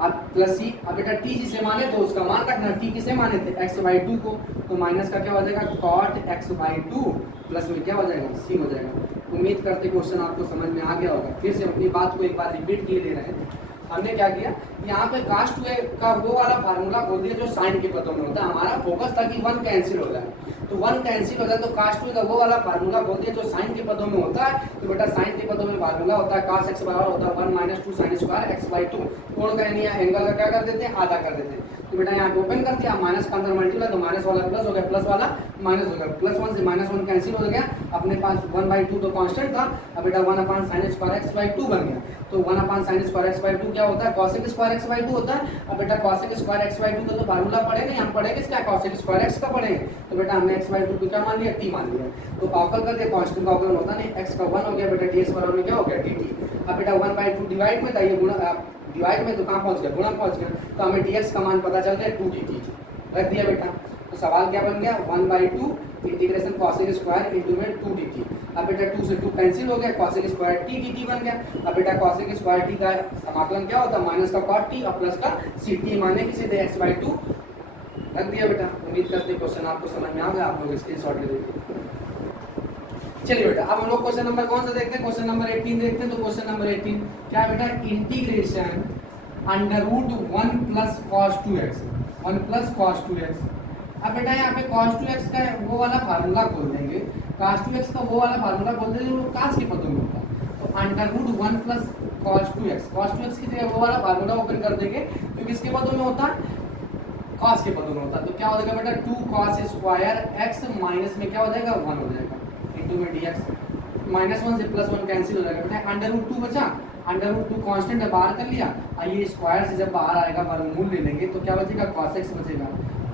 अब प्लस c, अब बेटा t जिसे माने तो उसका मान रखना, t किसे माने थे x/2 को, तो माइनस का क्या हो जाएगा cot x/2 प्लस में क्या हो जाएगा c हो जाएगा। उम्मीद करते क्वेश्चन आपको समझ में आ गया होगा। फिर से अपनी बात को एक बार रिपीट किए दे रहे हैं। हमने क्या किया, यहाँ पे cos 2 का वो वाला फार्मूला खोल दिया जो साइन के पदों में होता है। हमारा फोकस था कि 1 कैंसिल हो जाए, तो 1 कैंसिल हो जाए तो cos 2 का वो वाला फार्मूला खोल दिया जो साइन के पदों में होता है। तो बेटा साइन के पदों में फार्मूला होता है cos x बराबर होता है 1 माइनस 2 साइन स्क्वायर x/2। कोण का यानी एंगल का क्या कर देते हैं, आधा कर देते हैं। तो बेटा यहाँ पे ओपन कर दिया, माइनस का अंदर मल्टीप्लाई तो माइनस वाला प्लस हो गया, प्लस वाला माइनस हो गया, प्लस 1 से माइनस 1 कैंसिल हो गया। अपने पास 1/2 तो कांस्टेंट था। अब बेटा 1 अपॉन साइन स्क्वायर x/2 बन गया। तो 1/sin² क्या होता है, cos² होता है। अब बेटा cos² का तो फार्मूला पढ़े नहीं, हम पढ़े किसका, cos² का पढ़े। तो बेटा हमने x/2 को क्या मान लिया, t मान लिया। तो अवकल करके कांस्टेंट का अवकलन होता नहीं, x का 1 हो गया बेटा, dx बराबर में क्या हो गया dt। अब बेटा 1/2 डिवाइड में था, ये गुणा डिवाइड में तो कहाँ पहुंच गया, गुणा पहुंच गया। तो हमें dx का मान पता चल गया 2 dt, रख दिया बेटा। तो सवाल क्या बन गया, 1/2 इंटीग्रेशन cos² इंटू में 2 dt। अब बेटा 2 से 2 कैंसिल हो गया, cos² t dt बन गया। अब बेटा cos² t का समाकलन क्या होता है, माइनस का cot t और प्लस का ct माने कि सीधे x/2 रख दिया बेटा। उम्मीद करते हैं क्वेश्चन आपको समझ में आ गया, आप लोग स्क्रीनशॉट ले लीजिए। चलिए बेटा अब हम लोग क्वेश्चन नंबर कौन सा देखते हैं, क्वेश्चन नंबर 18 देखते हैं। तो क्वेश्चन नंबर 18 क्या है बेटा, integration √1 + cos 2x 1 + cos 2x। अब बेटा यहाँ पे cos 2x का वो वाला फार्मूला खोल देंगे, cos 2x का वो वाला फार्मूला खोल देंगे जो cos के पदों में होता है। तो √1 + cos 2x की जगह वो वाला फार्मूला ओपन कर देंगे जो किसके पदों में होता है, cos के पदों में होता है। तो क्या हो जाएगा बेटा 2 cos² x माइनस में क्या हो जाएगा 1 हो जाएगा इंटू में dx, -1 से +1 कैंसिल हो जाएगा बेटा। √2 बचा, √2 कांस्टेंट है बाहर कर लिया, और ये स्क्वायर से जब बाहर आएगा वर्गमूल ले लेंगे तो क्या बचेगा cos x बचेगा,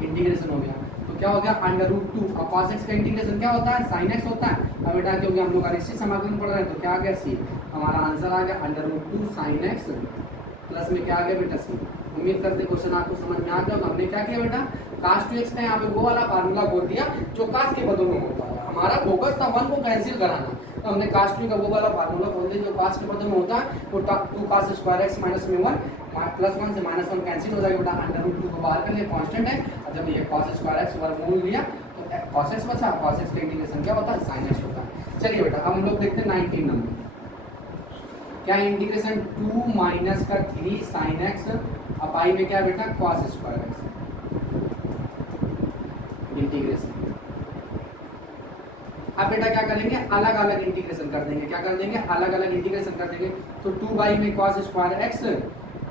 इंटीग्रेशन हो गया। तो क्या हो गया √2 और cos x का इंटीग्रेशन क्या होता है, sin x होता है। अब बेटा क्योंकि हम लोग अनिश्चित समाकलन पढ़ रहे हैं तो क्या आ गया c, हमारा आंसर आ गया √2 sin x प्लस में क्या आ गया बेटा c। उम्मीद करते क्वेश्चन आपको समझ में आ गया। हमने क्या किया बेटा, cos 2x का यहाँ पे वो वाला फार्मूला बोल दिया जो cos के पदों में होता है। हमारा फोकस था 1 को कैंसिल कराना, तो हमने cos 2 का वो वाला फार्मूला बोल दिया जो cos के पदों में होता है। तो 2 cos² x माइनस में 1 +1 से -1 कैंसिल हो जाएगा बेटा, √2 को बाहर कर लिया, कांस्टेंट है। और जब ये cos² x वर्गमूल लिया तो cos x बचा, cos x का इंटीग्रेशन क्या होता है, sin x होता है। चलिए बेटा अब हम लोग देखते हैं 19 नंबर, क्या इंटीग्रेशन 2 - 3 sin x अब आई में क्या बेटा cos² x इंटीग्रेशन। अब बेटा क्या करेंगे, अलग अलग इंटीग्रेशन कर देंगे, क्या कर देंगे, अलग अलग इंटीग्रेशन कर देंगे। तो 2 में cos² x।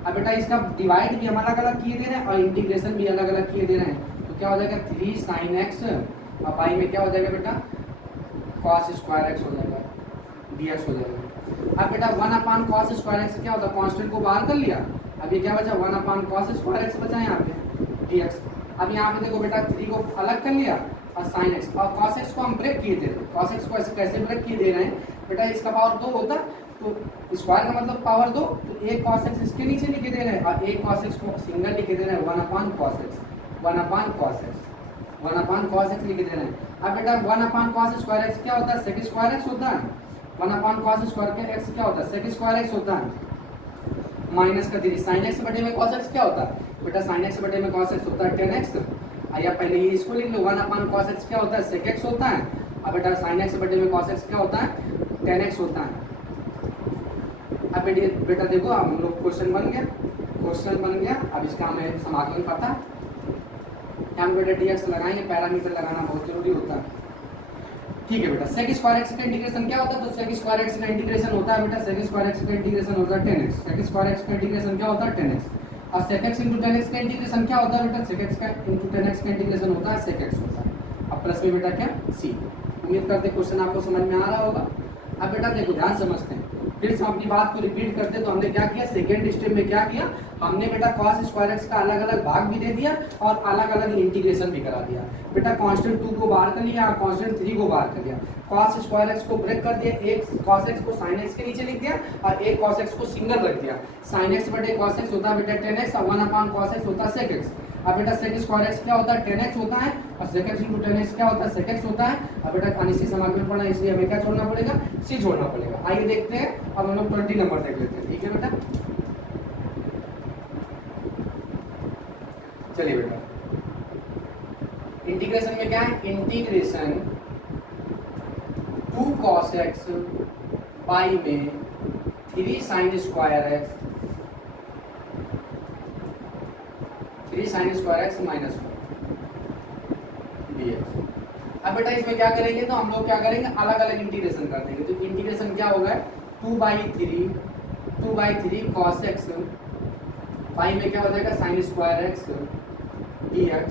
अब बेटा इसका डिवाइड भी हम अलग अलग किए दे रहे हैं और इंटीग्रेशन भी अलग अलग किए दे रहे हैं। तो क्या हो जाएगा 3 sin x अब आई में क्या हो जाएगा बेटा cos² x हो जाएगा, dx हो जाएगा। अब बेटा 1/cos² x क्या होता है, कांस्टेंट को बाहर कर लिया। अब ये क्या बचा 1/cos² x बचा यहाँ पे dx। अब यहाँ पे देखो बेटा 3 को अलग कर लिया और sin x और cos x को हम ब्रेक किए दे रहे हैं। cos x को ऐसे कैसे ब्रेक किए दे रहे हैं बेटा, इसका पावर 2 होता तो स्क्वायर का मतलब पावर 2, तो एक cos x इसके नीचे लिखे दे रहे हैं और एक cos x को सिंगल लिखे दे रहे हैं 1/cos x 1/cos x 1/cos x लिखे दे रहे हैं। अब बेटा 1/cos² x क्या होता है, sec² x होता है। 1/cos² x क्या होता है, sec² x होता है। माइनस का 3 sin x बटे में cos x क्या होता है बेटा, sin x बटे में cos x होता है 10x। या पहले ये इसको लिख लो 1/cos x क्या होता है, sec x होता है। अब बेटा sin x बटे में cos x क्या होता है 10x होता है। अब बेटा देखो हम लोग क्वेश्चन बन गया। अब इसका हमें समाकलन पता है, हम बेटा dx लगाएंगे, पैरामीटर लगाना बहुत जरूरी होता है। ठीक है बेटा, sec² x का इंटीग्रेशन क्या होता है, तो sec² x का इंटीग्रेशन होता है बेटा, sec² x का इंटीग्रेशन होता है 10x। sec² x का इंटीग्रेशन क्या होता है 10x और sec x × 10x का इंटीग्रेशन क्या होता है बेटा, sec x का × 10x का इंटीग्रेशन होता है sec x होता है। अब प्लस में बेटा क्या c। उम्मीद करते क्वेश्चन आपको समझ में आ रहा होगा। अब बेटा देखो ध्यान समझते हैं, फिर से अपनी बात को रिपीट करते हैं। तो हमने क्या किया, सेकेंड स्टेप में क्या किया, हमने बेटा cos² x का अलग अलग भाग भी दे दिया और अलग अलग इंटीग्रेशन भी करा दिया। बेटा कांस्टेंट 2 को बाहर कर लिया, कांस्टेंट 3 को बाहर कर लिया, cos² x को ब्रेक कर दिया, एक cos x को sin x के नीचे लिख दिया और एक cos x को सिंगल रख दिया। sin x बटे cos x होता है बेटा 10x और 1/cos x होता है sec x। अब बेटा sec² x क्या होता है 10x होता है और sec x × 10x क्या होता है sec x होता है। अब बेटा अनिश्चित समाकलन पढ़ना है इसलिए हमें क्या छोड़ना पड़ेगा, c छोड़ना पड़ेगा। आइए देखते हैं, अब हम लोग 20 नंबर देख लेते हैं। ठीक है बेटा, चलिए बेटा इंटीग्रेशन में क्या है, इंटीग्रेशन 2 cos x पाई में 3 sin² x 3 sin² x minus 1 dx। अब बेटा इसमें क्या करेंगे, तो हम लोग क्या करेंगे, अलग अलग इंटीग्रेशन कर देंगे। तो इंटीग्रेशन क्या होगा 2/3 cos x पाई में क्या हो जाएगा sin² x dx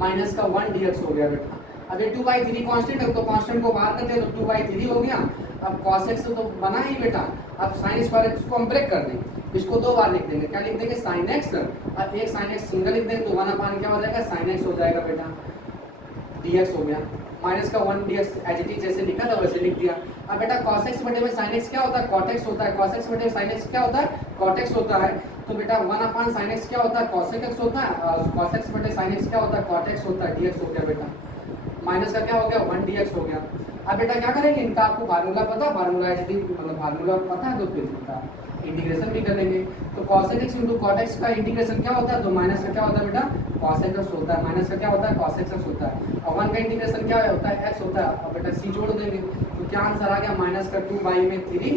माइनस का 1 dx हो गया बेटा। अब ये 2/3 कांस्टेंट है तो कांस्टेंट को बाहर कर दिया तो 2/3 हो गया अब cos x तो बना ही बेटा, अब sin स्क्वायर x को हम ब्रेक कर देंगे, इसको 2 बार लिख देंगे, क्या लिख देंगे sin x, अब एक sin x सिंगल लिख देंगे तो 1/, क्या हो जाएगा sin x हो जाएगा बेटा, dx हो गया, माइनस का 1 dx एज इट इज जैसे लिखा था वैसे लिख दिया। अब बेटा cos x बटे में sin x क्या होता है, cot x होता है, cos x बटे में sin x क्या होता है, cot x होता है, तो बेटा 1/sin x क्या होता है, cos x होता है, और cos x बटे sin x क्या होता है, cot x होता है, dx हो गया बेटा, माइनस का क्या हो गया 1 dx हो गया। अब बेटा क्या करेंगे, इनका आपको फार्मूला पता है, फार्मूला एच डी मतलब फार्मूला पता है, तो फिर इनका इंटीग्रेशन भी कर लेंगे। तो cos x into cot x का इंटीग्रेशन क्या होता है, तो माइनस का क्या होता है बेटा cos x होता है, माइनस का क्या होता है cos x होता है, और 1 का इंटीग्रेशन क्या होता है x होता है, और बेटा c जोड़ देंगे तो क्या आंसर आ गया, माइनस का 2/3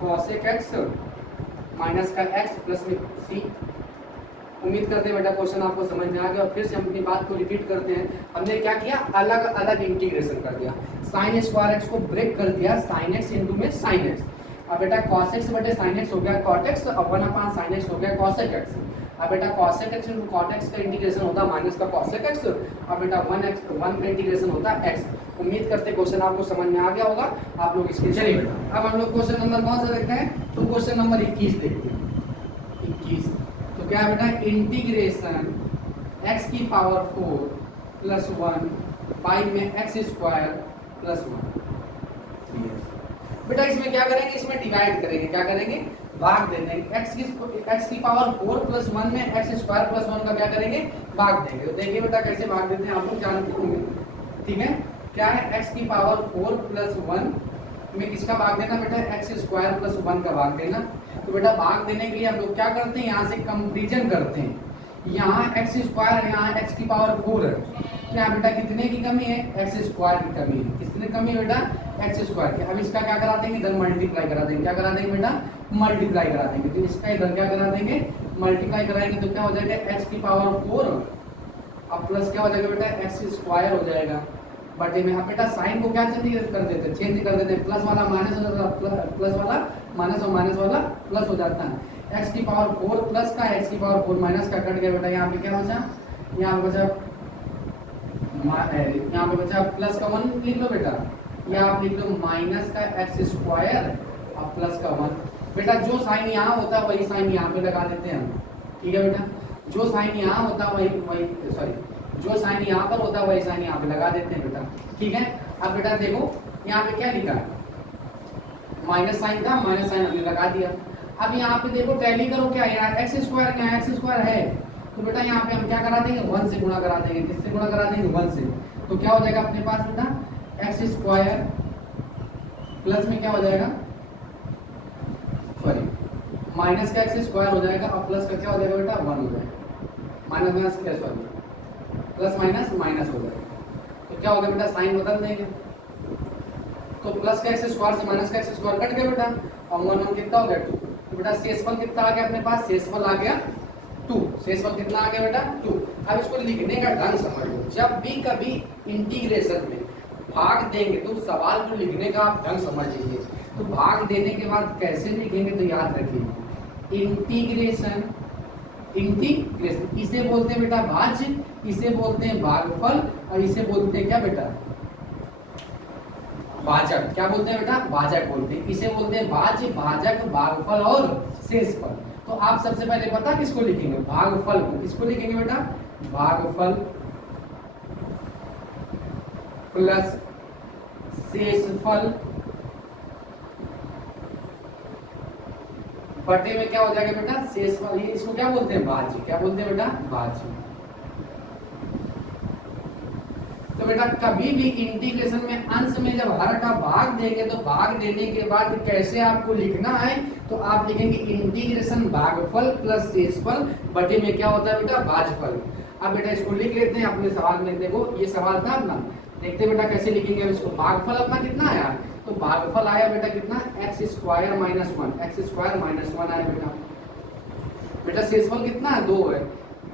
cos x माइनस का x प्लस में c। उम्मीद करते हैं बेटा क्वेश्चन आपको समझ में आ गया। और फिर से हम अपनी बात को रिपीट करते हैं, हमने क्या किया, अलग अलग इंटीग्रेशन कर दिया, sin स्क्वायर x को ब्रेक कर दिया sin x इंटू में sin x। अब बेटा cos x बटे sin x हो गया cot x, और 1/sin x हो गया cos x। अब बेटा cos x into cot x का इंटीग्रेशन होता है माइनस का cos x, और बेटा 1 का इंटीग्रेशन होता है x। उम्मीद करते हैं क्वेश्चन आपको समझ में आ गया होगा, आप लोग इसके चलिए बेटा अब हम लोग क्वेश्चन नंबर कौन सा देखते हैं, तो क्वेश्चन नंबर 21 देखते हैं। 21 तो क्या बेटा, इंटीग्रेशन x की पावर 4 प्लस 1 बाई में x स्क्वायर प्लस 1। बेटा इसमें क्या करेंगे, इसमें डिवाइड करेंगे, क्या करेंगे, भाग दे देंगे, x की पावर 4 प्लस 1 में x स्क्वायर प्लस 1 का क्या करेंगे, भाग देंगे। तो देखिए बेटा कैसे भाग देते हैं, आप लोग जानते होंगे, ठीक है। क्या है, x की पावर 4 प्लस 1 में किसका भाग देना बेटा, x स्क्वायर प्लस 1 का भाग देना। तो बेटा भाग देने के लिए हम लोग क्या करते हैं, यहाँ से कंपैरिजन करते हैं, यहाँ x स्क्वायर है, यहाँ x की पावर 4 है, क्या बेटा कितने की कमी है, x स्क्वायर की कमी है, कितने कमी बेटा x स्क्वायर की। अब इसका क्या करा देंगे, इधर मल्टीप्लाई करा देंगे, क्या करा देंगे बेटा, मल्टीप्लाई करा देंगे, तो इसका इधर क्या करा देंगे, मल्टीप्लाई कराएंगे, तो क्या हो जाएगा x की पावर 4 अब प्लस क्या हो जाएगा बेटा x स्क्वायर हो जाएगा बटे में। अब बेटा साइन को क्या चेंज कर देते हैं, चेंज कर देते हैं, प्लस वाला माइनस हो जाता है, प्लस वाला माइनस और माइनस वाला प्लस हो जाता है। x की पावर 4 प्लस का x की पावर 4 माइनस का कट गया बेटा, यहाँ पे क्या बचा, यहाँ पे बचा प्लस का 1 लिख लो बेटा, या आप लिख लो माइनस का x स्क्वायर और प्लस का 1। बेटा जो साइन यहाँ होता है वही साइन यहाँ पे लगा देते हैं हम, ठीक है बेटा, जो साइन यहाँ होता है वही जो साइन यहाँ पर होता है वही साइन यहाँ पे लगा देते हैं बेटा, ठीक है। अब बेटा देखो यहाँ पे क्या लिखा है, माइनस साइन था, माइनस साइन हमने लगा दिया। अब यहाँ पे देखो टैली करो, क्या यहाँ एक्स स्क्वायर, यहाँ एक्स स्क्वायर है, तो बेटा यहाँ पे हम क्या करा देंगे, 1 से गुणा करा देंगे, किससे गुणा करा देंगे, 1 से। तो क्या हो जाएगा अपने पास बेटा एक्स स्क्वायर प्लस में क्या हो जाएगा, सॉरी माइनस का एक्स स्क्वायर हो जाएगा, और प्लस का क्या हो जाएगा बेटा 1 हो जाएगा, minus minus plus sorry plus minus minus हो जाएगा। तो क्या होगा बेटा साइन बदल देंगे, तो प्लस का एक्स स्क्वायर से माइनस का एक्स स्क्वायर कट गया बेटा, और 1 कितना हो गया 2। तो बेटा शेषफल कितना आ गया अपने पास, शेषफल आ गया 2, शेषफल कितना आ गया बेटा 2। अब इसको लिखने का ढंग समझ लो, जब भी कभी इंटीग्रेशन में भाग देंगे तो सवाल को लिखने का आप ढंग समझ लीजिए। तो भाग देने के बाद कैसे लिखेंगे, तो याद रखिए इंटीग्रेशन, इंटीग्रेशन इसे बोलते हैं बेटा भाज्य, इसे बोलते हैं भागफल, और इसे बोलते हैं क्या बेटा भाजक। क्या बोलते हैं बेटा, भाजक बोलते हैं, इसे बोलते हैं भाज्य, भाजक, भागफल और शेषफल। तो आप सबसे पहले पता किसको लिखेंगे, भागफल को। किसको लिखेंगे बेटा, भागफल प्लस शेषफल बटे में क्या हो जाएगा बेटा शेषफल, ये इसको क्या बोलते हैं भाज्य। क्या बोलते हैं बेटा भाज्य। तो बेटा कभी भी इंटीग्रेशन में अंश में जब हर का भाग देंगे तो भाग देने के बाद कैसे आपको लिखना है, तो आप लिखेंगे इंटीग्रेशन भागफल प्लस शेषफल बटे में क्या होता है बेटा भाजफल। अब बेटा इसको लिख लेते हैं अपने सवाल में, देखो ये सवाल था अपना, देखते बेटा कैसे लिखेंगे इसको। भागफल अपना कितना आया, तो भागफल आया बेटा कितना x square minus 1, x square minus 1 आया बेटा। बेटा शेषफल कितना है 2 है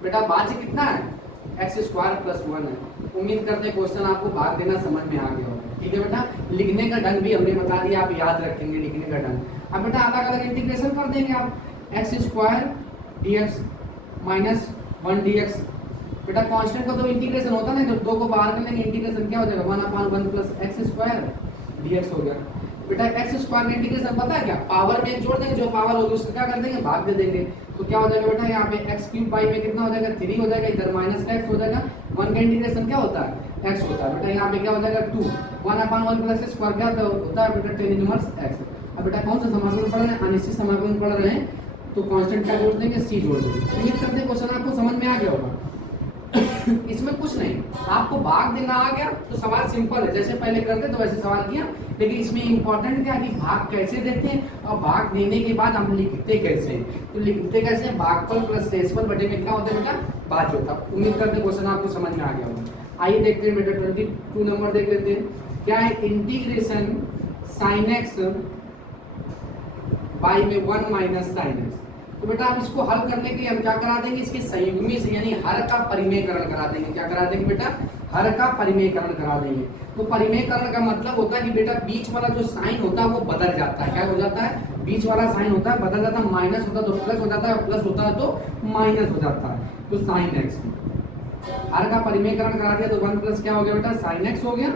बेटा, भाज्य कितना है एक्स स्क्वायर प्लस 1 है। उम्मीद करते हैं क्वेश्चन आपको भाग देना समझ में आ गया होगा, ठीक है बेटा। लिखने का ढंग भी हमने बता दिया, आप याद रखेंगे लिखने का ढंग। अब बेटा अलग अलग इंटीग्रेशन कर देंगे आप, x square dx minus 1 dx। बेटा कांस्टेंट का तो इंटीग्रेशन होता है ना, तो 2 को बाहर कर लेंगे, इंटीग्रेशन क्या हो जाएगा 1/1 प्लस एक्स स्क्वायर dx हो गया। बेटा एक्स स्क्वायर का इंटीग्रेशन पता है क्या, पावर में एक जोड़ देंगे, जो पावर होगी उसको क्या कर देंगे, भाग दे देंगे। तो क्या हो जाएगा बेटा, यहाँ पे एक्स क्यूब पाई में कितना हो जाएगा, 3 हो जाएगा, इधर माइनस का एक्स हो जाएगा, 1 का इंटीग्रेशन क्या होता है, एक्स होता है बेटा। यहाँ पे क्या हो जाएगा 2, 1/1 प्लस स्क्वायर क्या होता है बेटा, tan इनवर्स एक्स। अब बेटा कौन सा समाकलन पढ़ रहे हैं, अनिश्चित समाकलन पढ़ रहे हैं, तो कांस्टेंट क्या जोड़ देंगे, सी जोड़ देंगे। उम्मीद करते हैं क्वेश्चन आपको समझ में आ गया होगा। इसमें कुछ नहीं, आपको भाग देना आ गया तो सवाल सिंपल है, जैसे पहले करते तो वैसे सवाल किया। लेकिन इसमें इंपॉर्टेंट क्या कि भाग कैसे देते हैं और भाग देने के बाद हम लिखते कैसे हैं। तो लिखते कैसे हैं, भागफल प्लस शेषफल बटे में क्या होता है बेटा, भाज्य होता है। उम्मीद करते हैं क्वेश्चन आपको समझ में आ गया होगा। आइए देखते हैं बेटा 22 नंबर देख लेते हैं। क्या है, इंटीग्रेशन साइन एक्स बाई में 1 माइनस साइन एक्स। तो बेटा आप इसको हल करने के लिए हम क्या करा देंगे, इसके संयुग्मी से यानी हर का परिमेयकरण करा देंगे। क्या करा देंगे बेटा, हर का परिमेयकरण करा देंगे। तो परिमेयकरण का मतलब होता है कि बेटा बीच वाला जो साइन होता है वो बदल जाता है। क्या हो जाता है, बीच वाला साइन होता है बदल जाता है, माइनस होता है तो प्लस हो जाता है, प्लस होता है तो माइनस हो जाता है। तो साइन एक्स हर का परिमेयकरण करा दिया तो 1 प्लस क्या हो गया बेटा, साइन एक्स हो गया,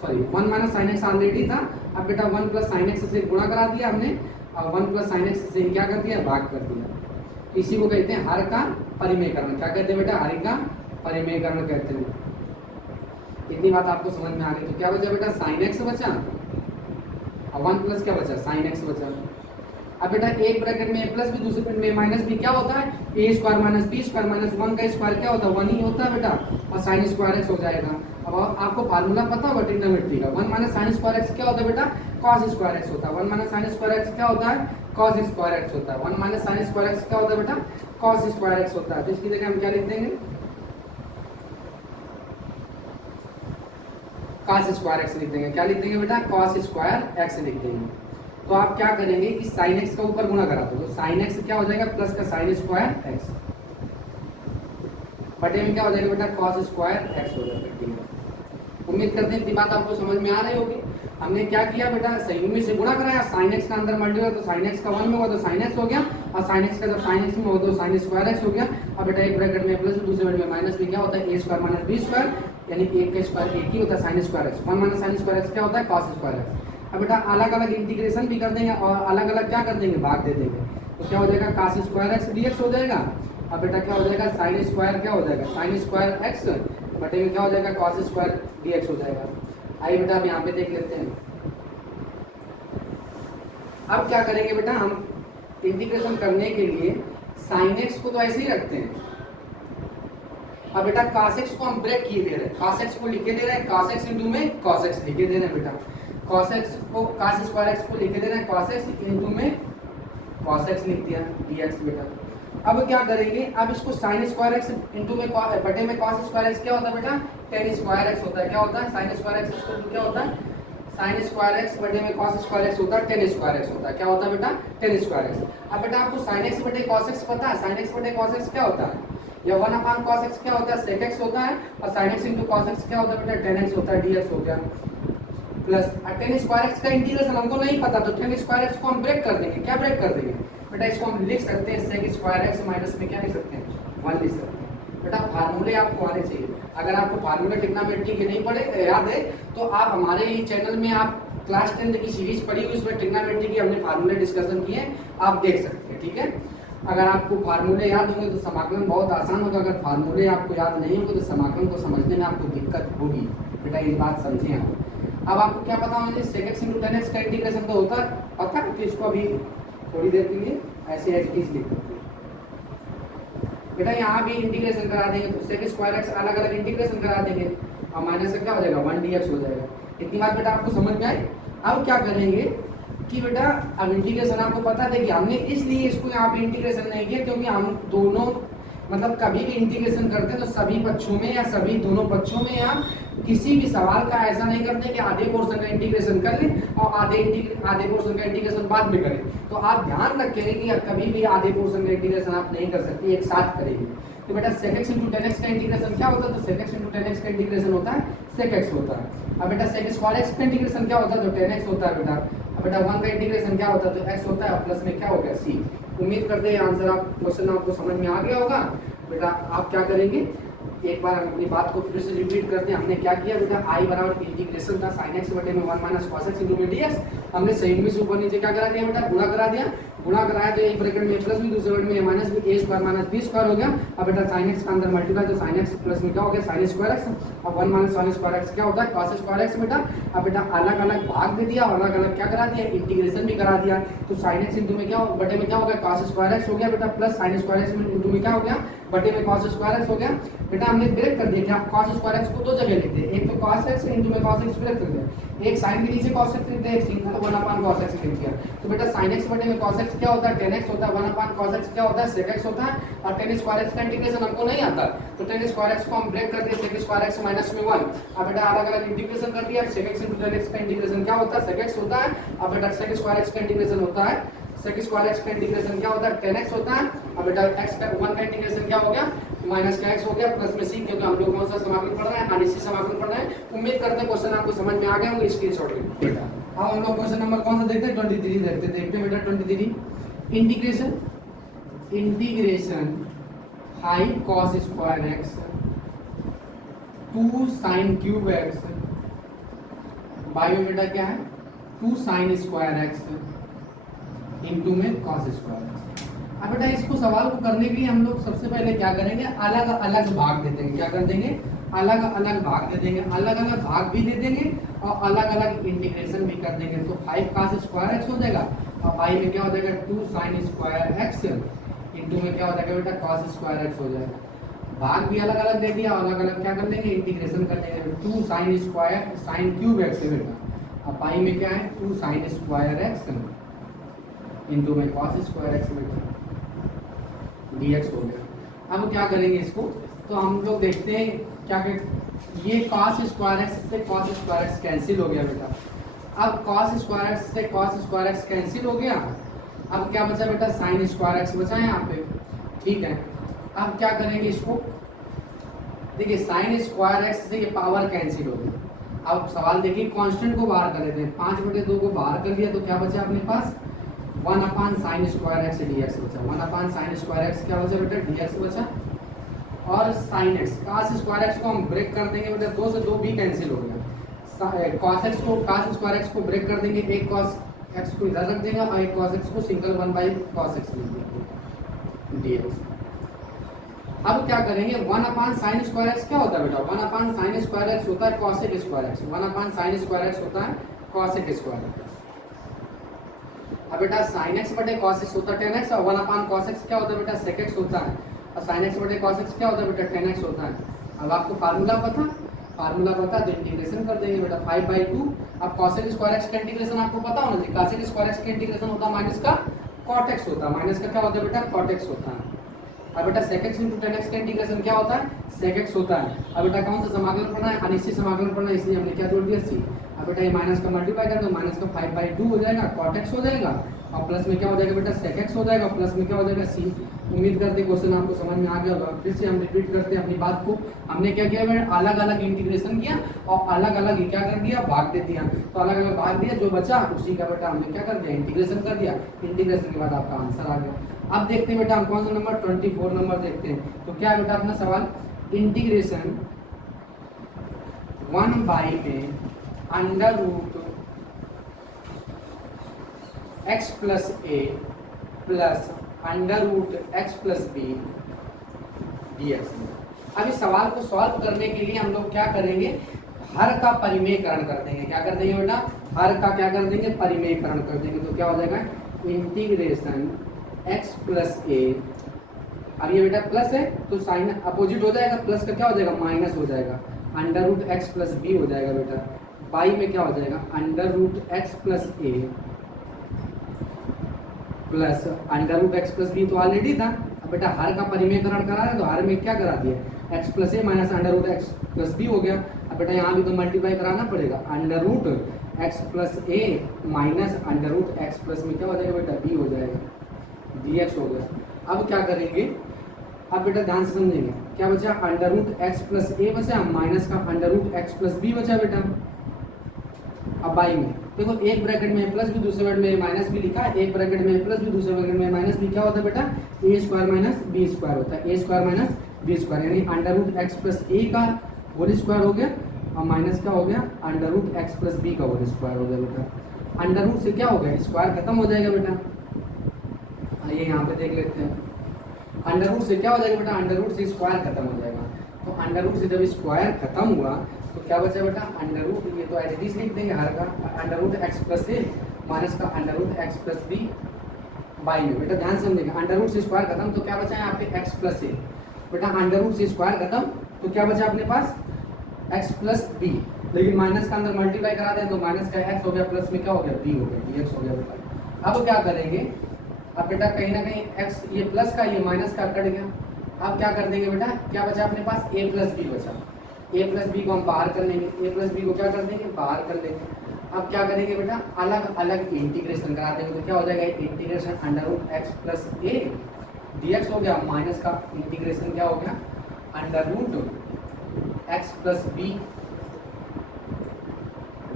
sorry 1 minus sine x already था। अब बेटा 1 प्लस साइन एक्स से गुणा करा दिया हमने और 1 प्लस साइन एक्स से क्या कर दिया, भाग कर दिया। इसी को कहते हैं हर का परिमेयकरण। क्या कहते हैं बेटा, हर का परिमेयकरण कहते हैं। इतनी बात आपको समझ में आ गई। तो क्या बचा बेटा, साइन एक्स बचा और 1 प्लस क्या बचा, साइन एक्स बचा। अब बेटा एक ब्रैकेट में प्लस भी, दूसरे ब्रैकेट में माइनस भी, क्या होता है, A square minus B square minus 1 का स्क्वायर क्या होता है, 1 ही होता है बेटा, और साइन स्क्वायर एक्स हो जाएगा। अब आपको फार्मूला पता होगा ट्रिग्नोमेट्री का, 1 माइनस साइन स्क्वायर एक्स क्या होता है बेटा, कॉस स्क्वायर एक्स होता है। 1 माइनस साइन स्क्वायर एक्स क्या होता है, कॉस स्क्वायर एक्स होता है। 1 माइनस साइन स्क्वायर एक्स क्या होता है बेटा, कॉस स्क्वायर एक्स होता है। तो इसकी जगह हम क्या लिख देंगे, कॉस स्क्वायर एक्स लिख देंगे। क्या लिख देंगे बेटा, कॉस स्क्वायर एक्स लिख देंगे। तो आप क्या करेंगे कि साइन एक्स का ऊपर गुणा करा दो, तो साइन एक्स क्या हो जाएगा, प्लस का साइन स्क्वायर एक्स बटे में क्या हो जाएगा बेटा, कॉस स्क्वायर एक्स हो जाएगा। उम्मीद करते हैं इतनी बात आपको समझ में आ रही होगी। हमने क्या किया बेटा, संयुग्मी से गुणा कराया, साइन एक्स का अंदर मल्टीप्लाई तो साइन एक्स का 1 में हुआ तो साइन एक्स हो गया, और साइन एक्स का जब साइन एक्स में हो तो साइन स्क्वायर एक्स हो गया। अब बेटा एक ब्रैकेट में प्लस दूसरे ब्रैकेट में माइनस में क्या होता है, A square minus B square, यानी एक का स्क्वायर एक ही होता है, sign square x. 1 minus sign square x क्या होता है, कॉस स्क्वायर एक्स। अब बेटा अलग अलग इंटीग्रेशन भी कर देंगे और अलग अलग क्या कर देंगे, भाग दे देंगे। तो क्या हो जाएगा, कॉस स्क्वायर एक्स डीएक्स हो जाएगा। अब बेटा क्या हो जाएगा, साइन स्क्वायर क्या हो जाएगा, साइन स्क्वायर एक्स बटे में क्या हो जाएगा, कॉस स्क्वायर डीएक्स हो जाएगा। आइए बेटा अब यहाँ पे देख लेते हैं। अब क्या करेंगे बेटा, हम इंटीग्रेशन करने के लिए साइन एक्स को तो ऐसे ही रखते हैं। अब बेटा cos x को हम ब्रेक किए दे रहे हैं, cos x को लिखे दे रहे हैं, cos x इंटू में cos x लिखे दे रहे हैं बेटा। cos x को cos स्क्वायर x को लिखे दे रहे हैं, cos x इंटू में cos x लिख दिया dx बेटा। अब क्या करेंगे, अब इसको sin स्क्वायर x इंटू में बटे में cos स्क्वायर x क्या होता है बेटा, tan स्क्वायर x होता है। क्या होता है, sin स्क्वायर x इसको क्या होता है, sin स्क्वायर x बटे में cos स्क्वायर x होता है, tan स्क्वायर x होता है। क्या होता है बेटा, tan स्क्वायर x। अब बेटा आपको sin x बटे cos x पता है, sin x बटे cos x क्या होता है, या 1 अपान cos x क्या होता है, sec x होता है, और sin x into cos x क्या होता है बेटा, tan x होता है, dx हो गया। प्लस tan स्क्वायर x का इंटीग्रेशन हमको नहीं पता, तो tan स्क्वायर x को हम ब्रेक कर देंगे। क्या ब्रेक कर देंगे बेटा, इसको हम लिख सकते हैं sec स्क्वायर x माइनस में क्या लिख सकते हैं, 1 लिख सकते हैं। बेटा फार्मूले आपको आने चाहिए। अगर आपको फार्मूले ट्रिग्नोमेट्री के नहीं पड़े याद है तो आप हमारे ही चैनल में आप क्लास 10 की सीरीज पढ़ी हुई, उसमें ट्रिग्नोमेट्री की हमने फार्मूले डिस्कशन किए, आप देख सकते हैं। ठीक है, अगर आपको फार्मूले याद होंगे तो समाकलन बहुत आसान होगा, अगर फार्मूले आपको याद नहीं होंगे तो समाकलन को समझने में आपको दिक्कत होगी। बेटा ये बात समझें आप। अब आपको क्या पता होना चाहिए, sec x into tan x का इंटीग्रेशन तो होता है पता है, तो इसको अभी थोड़ी देर के लिए ऐसे एज इट इज लिख देते हैं बेटा। यहाँ भी इंटीग्रेशन करा देंगे तो sec स्क्वायर x अलग अलग इंटीग्रेशन करा देंगे और माइनस का क्या हो जाएगा, 1 dx हो जाएगा। इतनी बात बेटा आपको समझ में आई। अब क्या करेंगे कि बेटा अब इंटीग्रेशन आपको पता था कि हमने इसलिए इसको यहाँ पे इंटीग्रेशन नहीं किया क्योंकि हम दोनों मतलब कभी भी इंटीग्रेशन करते हैं तो सभी पक्षों में या सभी दोनों पक्षों में या किसी भी सवाल का ऐसा नहीं करते कि आधे पोर्शन का इंटीग्रेशन कर लें और आधे पोर्शन का इंटीग्रेशन बाद में करें। तो आप ध्यान रखेंगे कि कभी भी आधे पोर्शन का इंटीग्रेशन आप नहीं कर सकते, एक साथ करेंगे। तो बेटा sec x into tan x का इंटीग्रेशन क्या होता है, तो sec x into tan x का इंटीग्रेशन होता है sec x होता है। अब बेटा sec स्क्वायर x का इंटीग्रेशन क्या होता है, तो tan x होता है बेटा। अब बेटा 1 का इंटीग्रेशन क्या होता है, तो x होता है, प्लस में क्या हो गया c। उम्मीद करते हैं आंसर आप क्वेश्चन आपको समझ में आ गया होगा। बेटा आप क्या करेंगे, एक बार हम अपनी बात को फिर से रिपीट करते हैं। हमने क्या किया बेटा, आई बराबर इंटीग्रेशन था sin x बटे में 1 माइनस cos x इंटू में dx। हमने संयुग्म में से ऊपर नीचे क्या करा दिया बेटा, गुणा करा दिया। गुणा कराया तो एक ब्रैकेट में प्लस भी, दूसरे ब्रैकेट में माइनस भी, a square minus b square हो गया। अब बेटा sin x का अंदर मल्टीप्लाई, तो sin x प्लस में क्या हो गया sin स्क्वायर x। अब 1 माइनस sin स्क्वायर x क्या होता है cos स्क्वायर x बेटा। अब बेटा अलग अलग भाग दे दिया और अलग अलग क्या करा दिया, इंटीग्रेशन भी करा दिया। तो sin x इंटू में क्या बटे में क्या हो गया cos स्क्वायर x हो गया बेटा, plus sin square x into में क्या हो गया बटे में cos स्क्वायर x हो गया। बेटा हमने ब्रेक कर दिया क्या, cos स्क्वायर x को दो जगह लिखते हैं, एक तो cos x इंटू में cos x ब्रेक कर दिया, एक sin के नीचे cos x लिखते हैं, एक सिंपल 1 अपान cos x लिख दिया। तो बेटा sin x बटे में cos x क्या होता है tan x होता है, 1 अपान cos x क्या होता है sec x होता है, और tan स्क्वायर x का इंटीग्रेशन हमको नहीं आता, तो tan स्क्वायर x को हम ब्रेक कर दिए sec स्क्वायर x माइनस में 1। अब बेटा अलग अलग इंटीग्रेशन कर दिया, sec x into tan x का इंटीग्रेशन क्या होता है sec x होता है। अब बेटा sec स्क्वायर x का इंटीग्रेशन होता है, sec स्क्वायर x का इंटीग्रेशन क्या होता है tan x होता है। अब बेटा x का 1 का इंटीग्रेशन क्या हो गया माइनस का x हो गया, प्लस में c, क्योंकि हम लोग कौन सा समाकलन पढ़ रहे हैं, अनिश्चित समाकलन पढ़ रहे हैं। उम्मीद करते हैं क्वेश्चन आपको समझ में आ गए होंगे, स्क्रीनशॉट लीजिए बेटा। अब हम लोग क्वेश्चन नंबर कौन सा देखते हैं 23 देखते हैं। देखते हैं बेटा 23 integration high cos square x 2 sin cube x by में बेटा क्या है 2 sin स्क्वायर x इंटू में cos स्क्वायर x। अब बेटा इसको सवाल को करने के लिए हम लोग सबसे पहले क्या करेंगे, अलग अलग भाग दे देंगे। क्या कर देंगे, अलग अलग भाग दे देंगे, अलग अलग भाग भी दे देंगे और अलग अलग इंटीग्रेशन भी कर देंगे। तो 5 cos स्क्वायर x हो जाएगा और y में क्या हो जाएगा 2 sin स्क्वायर x इंटू में क्या हो जाएगा बेटा cos स्क्वायर x हो जाएगा। भाग भी अलग अलग दे दिया, अलग अलग क्या कर देंगे इंटीग्रेशन कर देंगे। 2 sin square sin cube x है बेटा, अब y में क्या है 2 sin स्क्वायर x इंटू में cos स्क्वायर x बेटा dx हो गया। अब क्या करेंगे इसको, तो हम लोग देखते हैं क्या कहते, ये cos स्क्वायर x से cos स्क्वायर x कैंसिल हो गया बेटा। अब cos स्क्वायर x से cos स्क्वायर x कैंसिल हो गया, अब क्या बचा बेटा sin स्क्वायर x बचा है यहाँ पे, ठीक है। अब क्या करेंगे इसको, देखिए sin स्क्वायर x से ये पावर कैंसिल हो गई। अब सवाल देखिए कांस्टेंट को बाहर कर लेते हैं, 5/2 को बाहर कर लिया तो क्या बचा अपने पास 1 अपान साइन स्क्वायर एक्स dx बचा। 1 अपान साइन स्क्वायर एक्स क्या बचा बेटा dx बचा, और sine x cos square x को हम ब्रेक कर देंगे बेटा, 2 से 2 भी कैंसिल हो गया। cos x को cos स्क्वायर एक्स को ब्रेक कर देंगे, एक cos x को इधर रख देंगे और एक cos x को सिंगल 1/cos x लिख देंगे dx। अब क्या करेंगे 1 अपान साइन स्क्वायर एक्स क्या होता है बेटा, 1 अपान साइन स्क्वायर एक्स होता है cosec स्क्वायर एक्स, 1 अपान साइन स्क्वायर एक्स होता है cosec स्क्वायर एक्स। अब बेटा sin x बटे cos x होता है tan x, और 1 अपान cos x क्या होता है बेटा sec x होता है, और sin x बटे cos x क्या होता है बेटा tan x होता है। अब आपको फार्मूला पता तो इंटीग्रेशन कर देंगे बेटा 5/2। अब cosec स्क्वायर x का इंटीग्रेशन आपको पता होना चाहिए, cosec स्क्वायर x का इंटीग्रेशन होता है माइनस का cot x होता है, माइनस का क्या होता है बेटा cot x होता है। अब बेटा sec x into tan x का इंटीग्रेशन क्या होता है sec x होता है। अब बेटा कौन सा समाकलन पढ़ना है, अनिश्चित समाकलन पढ़ना है, इसलिए हमने क्या जोड़ दिया c। अब बेटा ये माइनस का मल्टीप्लाई कर दो, माइनस का 5/2 हो जाएगा cot x हो जाएगा, और प्लस में क्या हो जाएगा बेटा sec x हो जाएगा, प्लस में क्या हो जाएगा c। उम्मीद करते हैं क्वेश्चन आपको समझ में आ गया होगा। फिर से हम रिपीट करते हैं अपनी बात को। हमने क्या किया बेटा अलग अलग इंटीग्रेशन किया और अलग अलग क्या कर दिया भाग दे दिया। तो अलग अलग भाग दिया, जो बचा उसी का बेटा हमने क्या कर दिया इंटीग्रेशन कर दिया। इंटीग्रेशन के बाद आपका आंसर आ गया। अब देखते हैं बेटा हम कौन सा नंबर 24 नंबर देखते हैं। तो क्या है बेटा अपना सवाल, इंटीग्रेशन 1 में under root x plus A plus under root x plus B dx। अब इस सवाल को सॉल्व करने के लिए हम लोग क्या करेंगे, हर का परिमेयकरण कर देंगे। क्या कर देंगे बेटा, हर का क्या कर देंगे परिमेयकरण कर देंगे। तो क्या हो जाएगा इंटीग्रेशन x प्लस ए, अब ये बेटा प्लस है तो साइन अपोजिट हो जाएगा, प्लस का क्या हो जाएगा माइनस हो जाएगा, under root x plus B हो जाएगा बेटा। बाई में क्या हो जाएगा under root x plus A plus under root x plus B तो ऑलरेडी था। अब बेटा हर का परिमेयकरण करा है तो हर में क्या करा दिया x plus A minus under root x plus B हो गया। अब बेटा यहाँ भी तो मल्टीप्लाई कराना पड़ेगा, under root x plus A minus under root x plus में क्या हो जाएगा बेटा बी हो जाएगा डी एक्स हो गया। अब क्या करेंगे, अब बेटा ध्यान से समझेंगे, क्या बचा under root x plus A बचा माइनस का under root x plus B बचा बेटा। अब बाई में देखो एक ब्रैकेट में प्लस भी दूसरे ब्रैकेट में माइनस भी लिखा है, एक ब्रैकेट में प्लस भी दूसरे ब्रैकेट में माइनस भी क्या होता है बेटा ए स्क्वायर माइनस बी स्क्वायर होता है, A square minus B square, यानी अंडर रूट एक्स प्लस ए का होल स्क्वायर हो गया और माइनस का हो गया under root x plus B का होल स्क्वायर हो गया बेटा। अंडर रूट से क्या हो गया, स्क्वायर खत्म हो जाएगा बेटा। आइए यहाँ पे देख लेते हैं, अंडर रूट से क्या हो जाएगा बेटा, अंडर रूट से स्क्वायर खत्म हो जाएगा। तो अंडर रूट से जब स्क्वायर खत्म हुआ तो क्या बचा बेटा, अंडर रूट, ये तो एज इट इज लिख देंगे हर का, under root x plus A minus का under root x plus B by में। बेटा ध्यान समझेंगे, अंडर रूट से स्क्वायर खत्म तो क्या बचा है यहाँ पे एक्स प्लस ए। बेटा अंडर रूट से स्क्वायर खत्म तो क्या बचा अपने पास एक्स प्लस बी, लेकिन माइनस का अंदर मल्टीप्लाई करा दें तो माइनस का एक्स हो गया, प्लस में क्या हो गया बी हो गया, डी एक्स हो गया बेटा। अब क्या करेंगे, अब बेटा कहीं ना कहीं एक्स, ये प्लस का ये माइनस का कट गया। अब क्या कर देंगे बेटा, क्या बचा अपने पास ए प्लस बी बचा, ए प्लस बी को हम बाहर कर लेंगे, ए प्लस बी को क्या कर देंगे बाहर कर लेंगे। अब क्या करेंगे बेटा, अलग अलग इंटीग्रेशन करा देंगे तो क्या हो जाएगा, integration under root x plus a d x हो गया, माइनस का इंटीग्रेशन क्या हो गया under root x plus b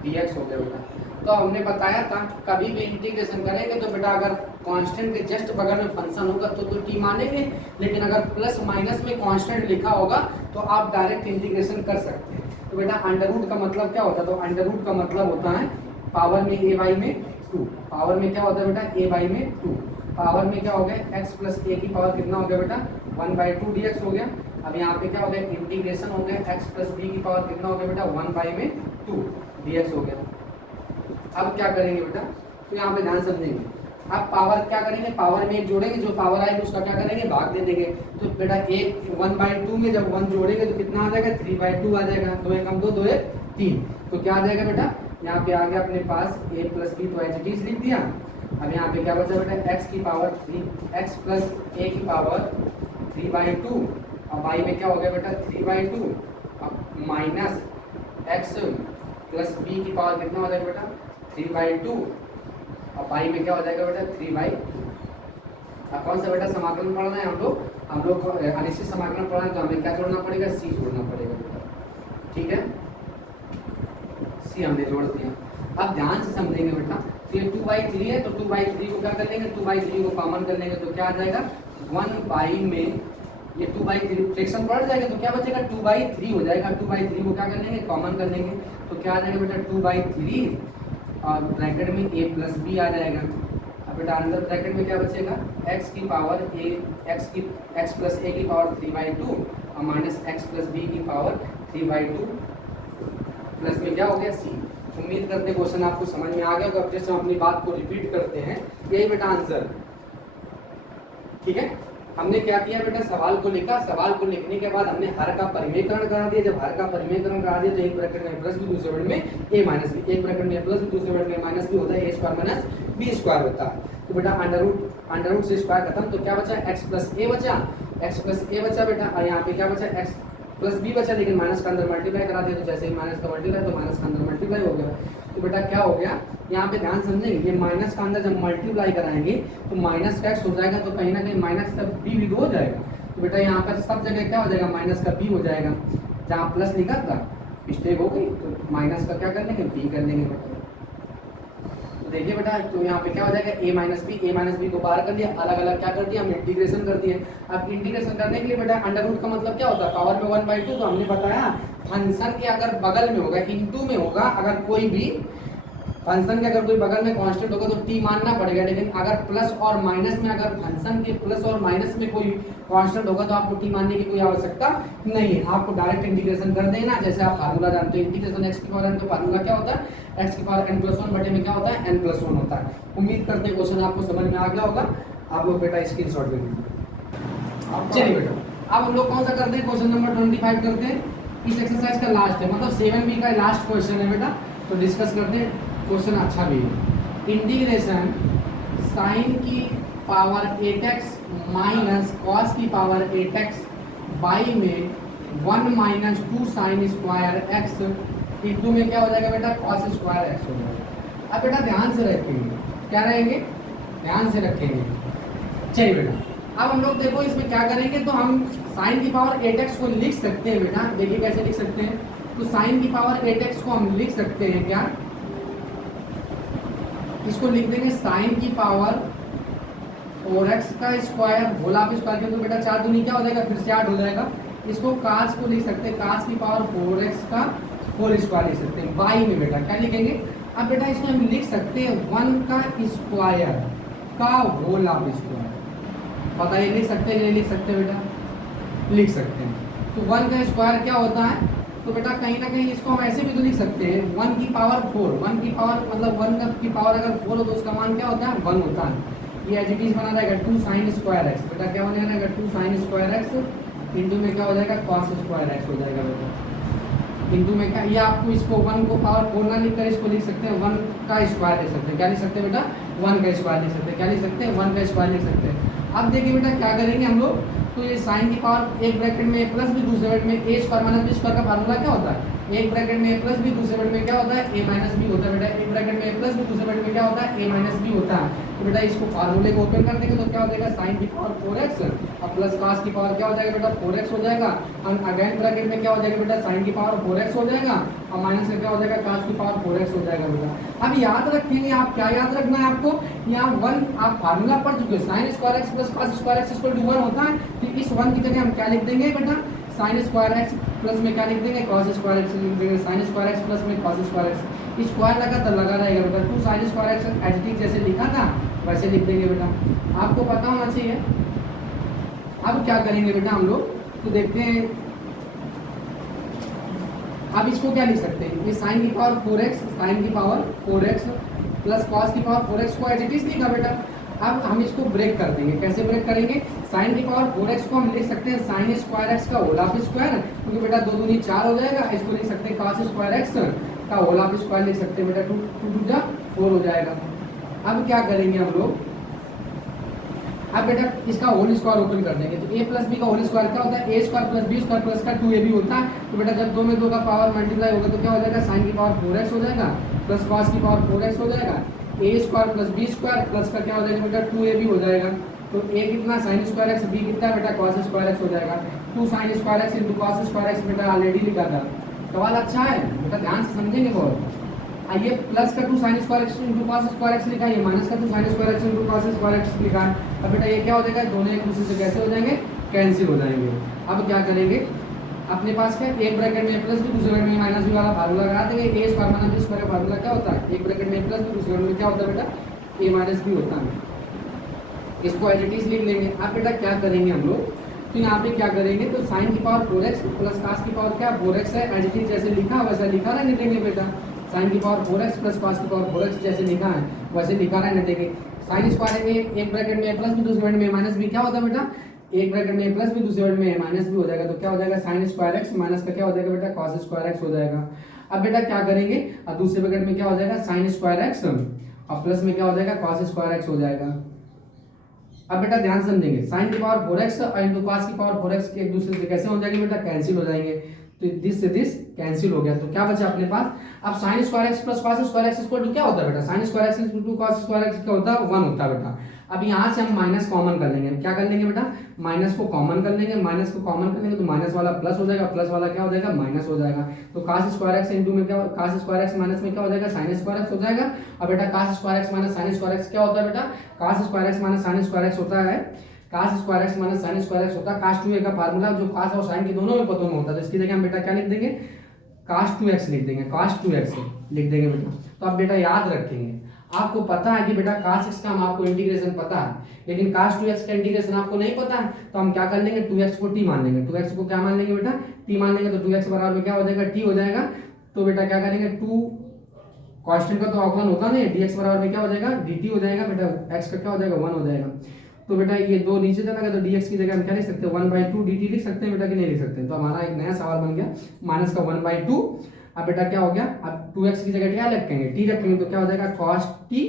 d x हो गया बेटा। तो हमने बताया था कभी भी इंटीग्रेशन करेंगे तो बेटा अगर कांस्टेंट के जस्ट बगल में फंक्शन होगा तो टी मानेंगे, लेकिन अगर प्लस माइनस में कांस्टेंट लिखा होगा तो आप डायरेक्ट इंटीग्रेशन कर सकते हैं। तो बेटा अंडर रूट का मतलब क्या होता है, तो अंडर रूट का मतलब होता है पावर में ए बाई में 2, पावर में क्या होता है बेटा ए बाई में 2, पावर में क्या हो गया एक्स प्लस ए की पावर कितना हो गया बेटा 1/2 डी एक्स हो गया। अब यहाँ पे क्या हो गया इंटीग्रेशन हो गया एक्स प्लस बी की पावर कितना हो गया बेटा 1/2 डी एक्स हो गया। अब क्या करेंगे बेटा, तो यहाँ पे ध्यान समझेंगे, अब पावर क्या करेंगे, पावर में एक जोड़ेंगे, जो पावर आएगी उसका क्या करेंगे भाग दे देंगे। तो बेटा एक 1/2 में जब 1 जोड़ेंगे तो कितना आ जाएगा 3/2 आ जाएगा, 2 एक हम 2 2 एक 3, तो क्या आ जाएगा बेटा यहाँ पे आ गया अपने पास a प्लस बी, तो एज इट इज लिख दिया। अब यहाँ पे क्या बचा बेटा x की पावर 3, x प्लस a की पावर 3/2 और y में क्या हो गया बेटा 3/2 अब माइनस x प्लस b की पावर कितना हो जाएगा बेटा 3/2 और y में क्या हो जाएगा बेटा 3/। अब कौन सा बेटा समाकलन पढ़ना है हम लोग अनिश्चित समाकलन पढ़ना है तो हमें क्या जोड़ना पड़ेगा c जोड़ना पड़ेगा बेटा, ठीक है c हमने जोड़ दिया। अब ध्यान से समझेंगे बेटा, तो ये 2/3 है तो 2/3 को क्या कर लेंगे 2/3 को कॉमन कर लेंगे तो क्या आ जाएगा 1 में ये 2/3 फ्रैक्शन पड़ जाएगा तो क्या बचेगा 2/3 हो जाएगा। 2/3 को क्या कर लेंगे कॉमन कर लेंगे तो क्या आ जाएगा बेटा 2/3 और ब्रैकेट में a प्लस बी आ जाएगा। अब बेटा अंदर ब्रैकेट में क्या बचेगा x की power a x plus a की पावर 3/2 और माइनस x प्लस b की पावर 3/2 प्लस में क्या हो गया c। उम्मीद करते हैं क्वेश्चन आपको समझ में आ गया होगा। अब जैसे हम अपनी बात को रिपीट करते हैं, यही बेटा आंसर, ठीक है। हमने क्या किया बेटा सवाल को लिखा, सवाल को लिखने के बाद हमने हर का परिमेयकरण करा दिया। जब हर का परिमेयकरण करा दिया तो एक ब्रैकेट में प्लस बी दूसरे वर्ड में a माइनस बी, एक ब्रैकेट में प्लस बी दूसरे वर्ड में माइनस बी होता है, a square minus B square होता है। तो बेटा अंडर रूट से स्क्वायर खत्म तो क्या बचा x प्लस a बचा, x प्लस a बचा बेटा और यहाँ पे क्या बचा x प्लस बी बचा, लेकिन माइनस का अंदर मल्टीप्लाई करा दिया तो जैसे ही माइनस का मल्टीप्लाई तो माइनस का अंदर मल्टीप्लाई हो गया। तो बेटा क्या हो गया यहाँ पे ध्यान समझेंगे, ये माइनस का अंदर जब मल्टीप्लाई कराएंगे तो माइनस का एक्स हो जाएगा तो कहीं ना कहीं माइनस का बी भी हो जाएगा। तो बेटा यहाँ पर सब जगह क्या हो जाएगा माइनस का बी हो जाएगा, जहाँ प्लस लिखा था मिस्टेक हो गई तो माइनस का क्या कर लेंगे बी कर लेंगे बेटा। तो देखिए बेटा तो यहाँ पे क्या हो जाएगा a माइनस बी को बाहर कर लिया, अलग अलग क्या कर दिया हम इंटीग्रेशन कर दिए। अब इंटीग्रेशन करने के लिए बेटा अंडर रूट का मतलब क्या होता है पावर में 1/2, तो हमने बताया फंक्शन के अगर बगल में होगा इनटू में होगा, अगर कोई भी फंक्शन के अगर कोई बगल में कांस्टेंट होगा तो t मानना पड़ेगा, लेकिन अगर प्लस और माइनस में अगर फंक्शन के प्लस और माइनस में कोई कांस्टेंट होगा तो आपको t मानने की कोई आवश्यकता नहीं है, आपको डायरेक्ट इंटीग्रेशन कर देना। जैसे आप फार्मूला जानते हो इंटीग्रेशन x की पावर n, तो फार्मूला क्या होता है x की पावर n+1 बटे में क्या होता है n+1 होता है। उम्मीद करते हैं क्वेश्चन आपको समझ में आ गया होगा। आप लोग बेटा स्क्रीनशॉट ले लीजिए। चलिए बेटा अब हम लोग कौन सा करते हैं क्वेश्चन नंबर 25 करते हैं, इस एक्सरसाइज का लास्ट है, मतलब 7B का लास्ट क्वेश्चन है बेटा, तो डिस्कस करते हैं। क्वेश्चन अच्छा भी है, इंटीग्रेशन साइन की पावर 8x माइनस कॉस की पावर 8x बाई में 1 minus 2 sine square x into में क्या हो जाएगा बेटा कॉस स्क्वायर x हो जाएगा। अब बेटा ध्यान से रखेंगे, क्या रहेंगे ध्यान से रखेंगे। चलिए बेटा अब हम लोग देखो इसमें क्या करेंगे, तो हम साइन की पावर 8x को लिख सकते हैं बेटा, देखिए कैसे लिख सकते हैं। तो साइन की पावर 8x को हम लिख सकते हैं क्या, इसको लिख देंगे साइन की पावर 4x का स्क्वायर होल ऑफ स्क्वायर किया तो बेटा 4 दूनी क्या हो जाएगा, फिर से 8 हो जाएगा। इसको काश को लिख सकते हैं, काश की पावर 4x का होल स्क्वायर लिख सकते हैं। y में बेटा क्या लिखेंगे, अब बेटा इसमें हम लिख सकते हैं 1 का स्क्वायर का होल ऑफ स्क्वायर। बताइए लिख सकते हैं कि नहीं लिख सकते बेटा, लिख सकते हैं। तो 1 का स्क्वायर क्या होता है, तो बेटा कहीं ना कहीं इसको हम ऐसे भी तो लिख सकते हैं 1 की पावर 4, 1 की पावर मतलब 1 की पावर अगर 4 हो तो उसका मान क्या होता है, 1 होता है। ये एज इट इज बना रहेगा 2 साइन स्क्वायर एक्स, बेटा क्या बनेगा रहेगा 2 साइन स्क्वायर एक्स इंटू में क्या हो जाएगा कॉस स्क्वायर एक्स हो जाएगा बेटा, इंटू में क्या, ये आपको इसको 1 को पावर 4 ना लिख कर इसको लिख सकते हैं 1 का स्क्वायर लिख सकते हैं। क्या लिख सकते हैं बेटा, 1 का स्क्वायर लिख सकते हैं। क्या लिख सकते हैं, 1 का स्क्वायर लिख सकते हैं। अब देखिए बेटा क्या करेंगे हम लोग, तो ये साइन की पावर एक ब्रैकेट में प्लस भी दूसरे ब्रैकेट में ए स्क्वायर माइनस बी स्क्वायर का फार्मूला क्या होता है, एक ब्रैकेट में प्लस भी दूसरे ब्रैकेट में क्या होता है, ए माइनस बी होता है बेटा। एक ब्रैकेट में प्लस भी दूसरे ब्रैकेट में क्या होता है, ए माइनस बी होता है। तो बेटा इसको फार्मूले को ओपन कर देंगे तो क्या हो जाएगा, साइन की पावर 4x और प्लस cos की पावर क्या हो जाएगा बेटा 4x हो जाएगा। और अगेन ब्रैकेट में क्या हो जाएगा बेटा, साइन की पावर 4x हो जाएगा और माइनस का क्या हो जाएगा, cos की पावर 4x हो जाएगा बेटा। अब याद रखेंगे आप, क्या याद रखना है आपको, यहाँ 1 आप फार्मूला पढ़ चुके हो, sine square x plus cos square x equal to 1 होता है। तो इस 1 की जगह हम क्या लिख देंगे बेटा, साइन स्क्वायर एक्स प्लस में क्या लिख देंगे, cos स्क्वायर एक्स लिख देंगे। साइन स्क्वायर एक्स प्लस में cos स्क्वायर एक्स, स्क्वायर लगा तो लगा रहेगा बेटा, 2 sine square x as it is जैसे लिखा था वैसे लिख देंगे बेटा, आपको पता होना चाहिए। अब क्या करेंगे बेटा हम लोग, तो देखते हैं अब इसको क्या लिख सकते हैं, ये साइन की पावर 4x, साइन की पावर 4x प्लस cos की पावर 4x को एज इट इज लिखा बेटा। अब हम इसको ब्रेक कर देंगे, कैसे ब्रेक करेंगे, साइन की पावर 4x को हम लिख सकते हैं साइन स्क्वायर एक्स का होल ऑफ स्क्वायर, क्योंकि बेटा 2 दूनी 4 हो जाएगा। इसको लिख सकते हैं cos स्क्वायर एक्स का होल ऑफ स्क्वायर लिख सकते हैं बेटा, 2 2 जा 4 हो जाएगा। अब क्या करेंगे हम लोग, अब बेटा इसका होल स्क्वायर ओपन कर देंगे तो a प्लस बी का होल स्क्वायर क्या होता है, A square plus B square plus का 2ab होता है। तो बेटा जब 2 में 2 का पावर मल्टीप्लाई होगा तो क्या हो जाएगा, साइन की पावर 4x हो जाएगा प्लस cos की पावर 4x हो जाएगा, A square plus B square plus का क्या हो जाएगा बेटा 2ab हो जाएगा। तो a कितना साइन स्क्वायर एक्स, b कितना बेटा cos स्क्वायर एक्स हो जाएगा। 2 sine square x into cos square x बेटा ऑलरेडी लिखा था। सवाल अच्छा है बेटा, ध्यान से समझेंगे बहुत। ये प्लस का 2 sine square x into cos square x लिखा है, ये माइनस का 2 sine square x into cos square x लिखा है। अब बेटा ये क्या हो जाएगा, दोनों एक दूसरे से कैसे हो जाएंगे, कैंसिल हो जाएंगे। अब क्या करेंगे, अपने पास क्या, एक ब्रैकेट में प्लस भी दूसरे ब्रैकेट में माइनस भी वाला फार्मूला लगा देंगे। ए स्क्वायर माइनस बी स्क्वायर का फार्मूला क्या होता है, एक ब्रैकेट में प्लस भी दूसरे ब्रैकेट में क्या होता है बेटा, ए माइनस बी होता है। इसको एज इट इज लिख लेंगे। अब बेटा क्या करेंगे हम लोग, तो यहाँ पे क्या करेंगे, तो साइन की पावर 4x प्लस cos की पावर क्या 4x है, एज इट इज जैसे लिखा वैसा लिखा रहने देंगे बेटा। साइन की पावर 4x प्लस cos की पावर 4x जैसे लिखा है वैसे लिखा रहने देंगे। साइन स्क्वायर में एक ब्रैकेट में प्लस भी दूसरे ब्रैकेट में माइनस भी क्या होता है बेटा, एक ब्रैकेट में प्लस भी दूसरे ब्रैकेट में माइनस भी हो जाएगा। तो क्या हो जाएगा, साइन स्क्वायर एक्स माइनस का क्या हो जाएगा बेटा, cos स्क्वायर एक्स हो जाएगा। अब बेटा क्या करेंगे, अब दूसरे ब्रैकेट में क्या हो जाएगा, साइन स्क्वायर एक्स और प्लस में क्या हो जाएगा, cos स्क्वायर एक्स हो जाएगा। अब बेटा ध्यान समझेंगे, साइन की पावर 4x और इंटू cos की पावर 4x के एक दूसरे से कैसे हो जाएंगे बेटा, कैंसिल हो जाएंगे। तो दिस से दिस कैंसिल हो गया। तो क्या बचा अपने पास, अब sine square x plus cos square x equal to क्या होता है बेटा, sine square x into cos square x क्या होता है, 1 होता है बेटा। अब यहाँ से हम माइनस कॉमन कर लेंगे, क्या कर लेंगे बेटा, माइनस को कॉमन कर लेंगे। माइनस को कॉमन कर लेंगे तो माइनस वाला प्लस हो जाएगा, प्लस वाला क्या हो जाएगा, माइनस हो जाएगा। तो cos स्क्वायर एक्स इंटू में क्या, cos स्क्वायर एक्स माइनस में क्या हो जाएगा, साइन स्क्वायर एक्स हो जाएगा। अब बेटा cos square x minus sign square x क्या होता है बेटा, cos square x minus sign square x होता है, cos square x minus sign square x होता है cos 2a का फार्मूला जो cos और sin के दोनों में पदों में होता है। तो इसकी जगह हम बेटा क्या लिख देंगे, cos 2x लिख देंगे, cos 2x लिख देंगे बेटा। तो आप बेटा याद रखेंगे, आपको पता है कि बेटा cos x का हम आपको इंटीग्रेशन पता है, लेकिन cos 2x का इंटीग्रेशन आपको नहीं पता है। तो हम क्या कर लेंगे, 2x को t मान लेंगे। 2x को क्या मान लेंगे बेटा, t मान लेंगे। तो 2x बराबर में क्या हो जाएगा, t हो जाएगा। तो बेटा क्या करेंगे, 2 कांस्टेंट का तो अवकलन होता नहीं, dx बराबर में क्या हो जाएगा, dt हो जाएगा बेटा। x का क्या हो जाएगा, 1 हो जाएगा। तो बेटा ये 2 नीचे चला गया तो dx की जगह हम क्या लिख सकते हैं, 1/2 dt लिख सकते हैं बेटा कि नहीं लिख सकते। तो हमारा एक नया सवाल बन गया, माइनस का 1/2। अब बेटा क्या हो गया, अब 2x की जगह क्या रखेंगे, t रखेंगे। तो क्या हो जाएगा, cos t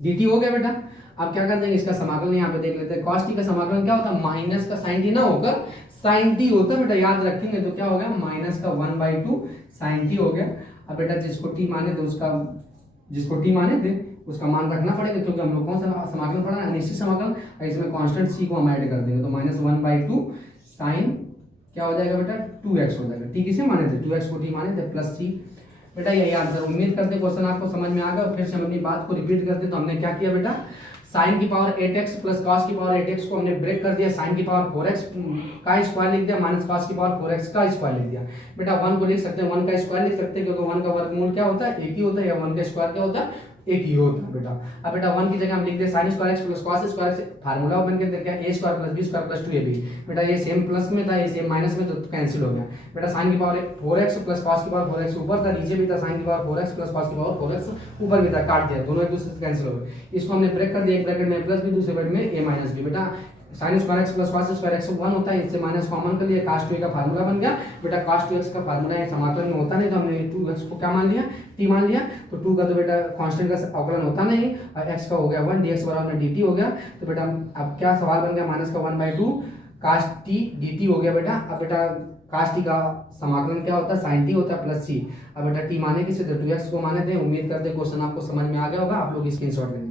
dt हो गया बेटा। अब क्या कर देंगे, इसका समाकलन यहाँ पे देख लेते हैं। cos t का समाकलन क्या होता है, माइनस का sin t ना होकर sin t होता है बेटा, याद रखेंगे। तो क्या हो गया, माइनस का 1/2 sin t हो गया। अब बेटा जिसको t माने तो उसका, जिसको t माने थे उसका मान रखना पड़ेगा, क्योंकि हम लोग कौन सा समाकलन पढ़ा है, अनिश्चित समाकलन। इसमें कांस्टेंट c को हम ऐड कर देंगे। तो माइनस 1/2 sin क्या हो जाएगा बेटा, 2x हो जाएगा। t किसे माने थे, 2x को t माने थे प्लस c। बेटा यही आंसर, उम्मीद करते क्वेश्चन आपको समझ में आ गया। फिर से हम अपनी बात को रिपीट करते, तो हमने क्या किया बेटा, साइन की पावर 8x प्लस कॉस की पावर 8x को हमने ब्रेक कर दिया, साइन की पावर 4x का स्क्वायर लिख दिया माइनस कॉस की पावर 4x का स्क्वायर लिख दिया। बेटा 1 को लिख सकते हैं, 1 का स्क्वायर लिख सकते हैं क्योंकि 1 का वर्गमूल क्या होता है, एक ही होता है, या 1 का स्क्वायर क्या होता है, एक ही होता है बेटा। अब बेटा 1 की जगह हम लिख दे sine square x plus cos square, से फार्मूला बन के क्या a स्क्वायर plus b square plus 2ab। बेटा ये सेम प्लस में था, ये सेम माइनस में, तो कैंसिल हो गया। बेटा साइन की पावर 4x प्लस कॉस की पावर 4x ऊपर था, नीचे भी था, साइन की पावर 4x प्लस कॉस की पावर 4x ऊपर भी था, काट दिया, दोनों एक दूसरे से कैंसिल हो गए। इसको हमने ब्रेक कर दिया, एक ब्रैकेट में प्लस b, दूसरे ब्रैकेट में a माइनस b। बेटा sine square x plus cos square x 1 होता है, इससे माइनस कॉमन कर लिया, cos 2a का फार्मूला बन गया। बेटा cos 2x का फार्मूला है समाकलन में होता नहीं, तो हमने 2x को क्या मान लिया, t मान लिया। तो 2 का तो बेटा कांस्टेंट का अवकलन होता नहीं, और x का हो गया 1, dx बराबर dt हो गया। तो बेटा अब क्या सवाल बन गया, माइनस का 1/2 cos t dt हो गया बेटा। अब बेटा cos t का समाकलन क्या होता है, sin t होता है प्लस c। अब बेटा t माने किसे, तो 2x को माने थे। उम्मीद करते क्वेश्चन आपको समझ में आ गया होगा, आप लोग स्क्रीनशॉट लें।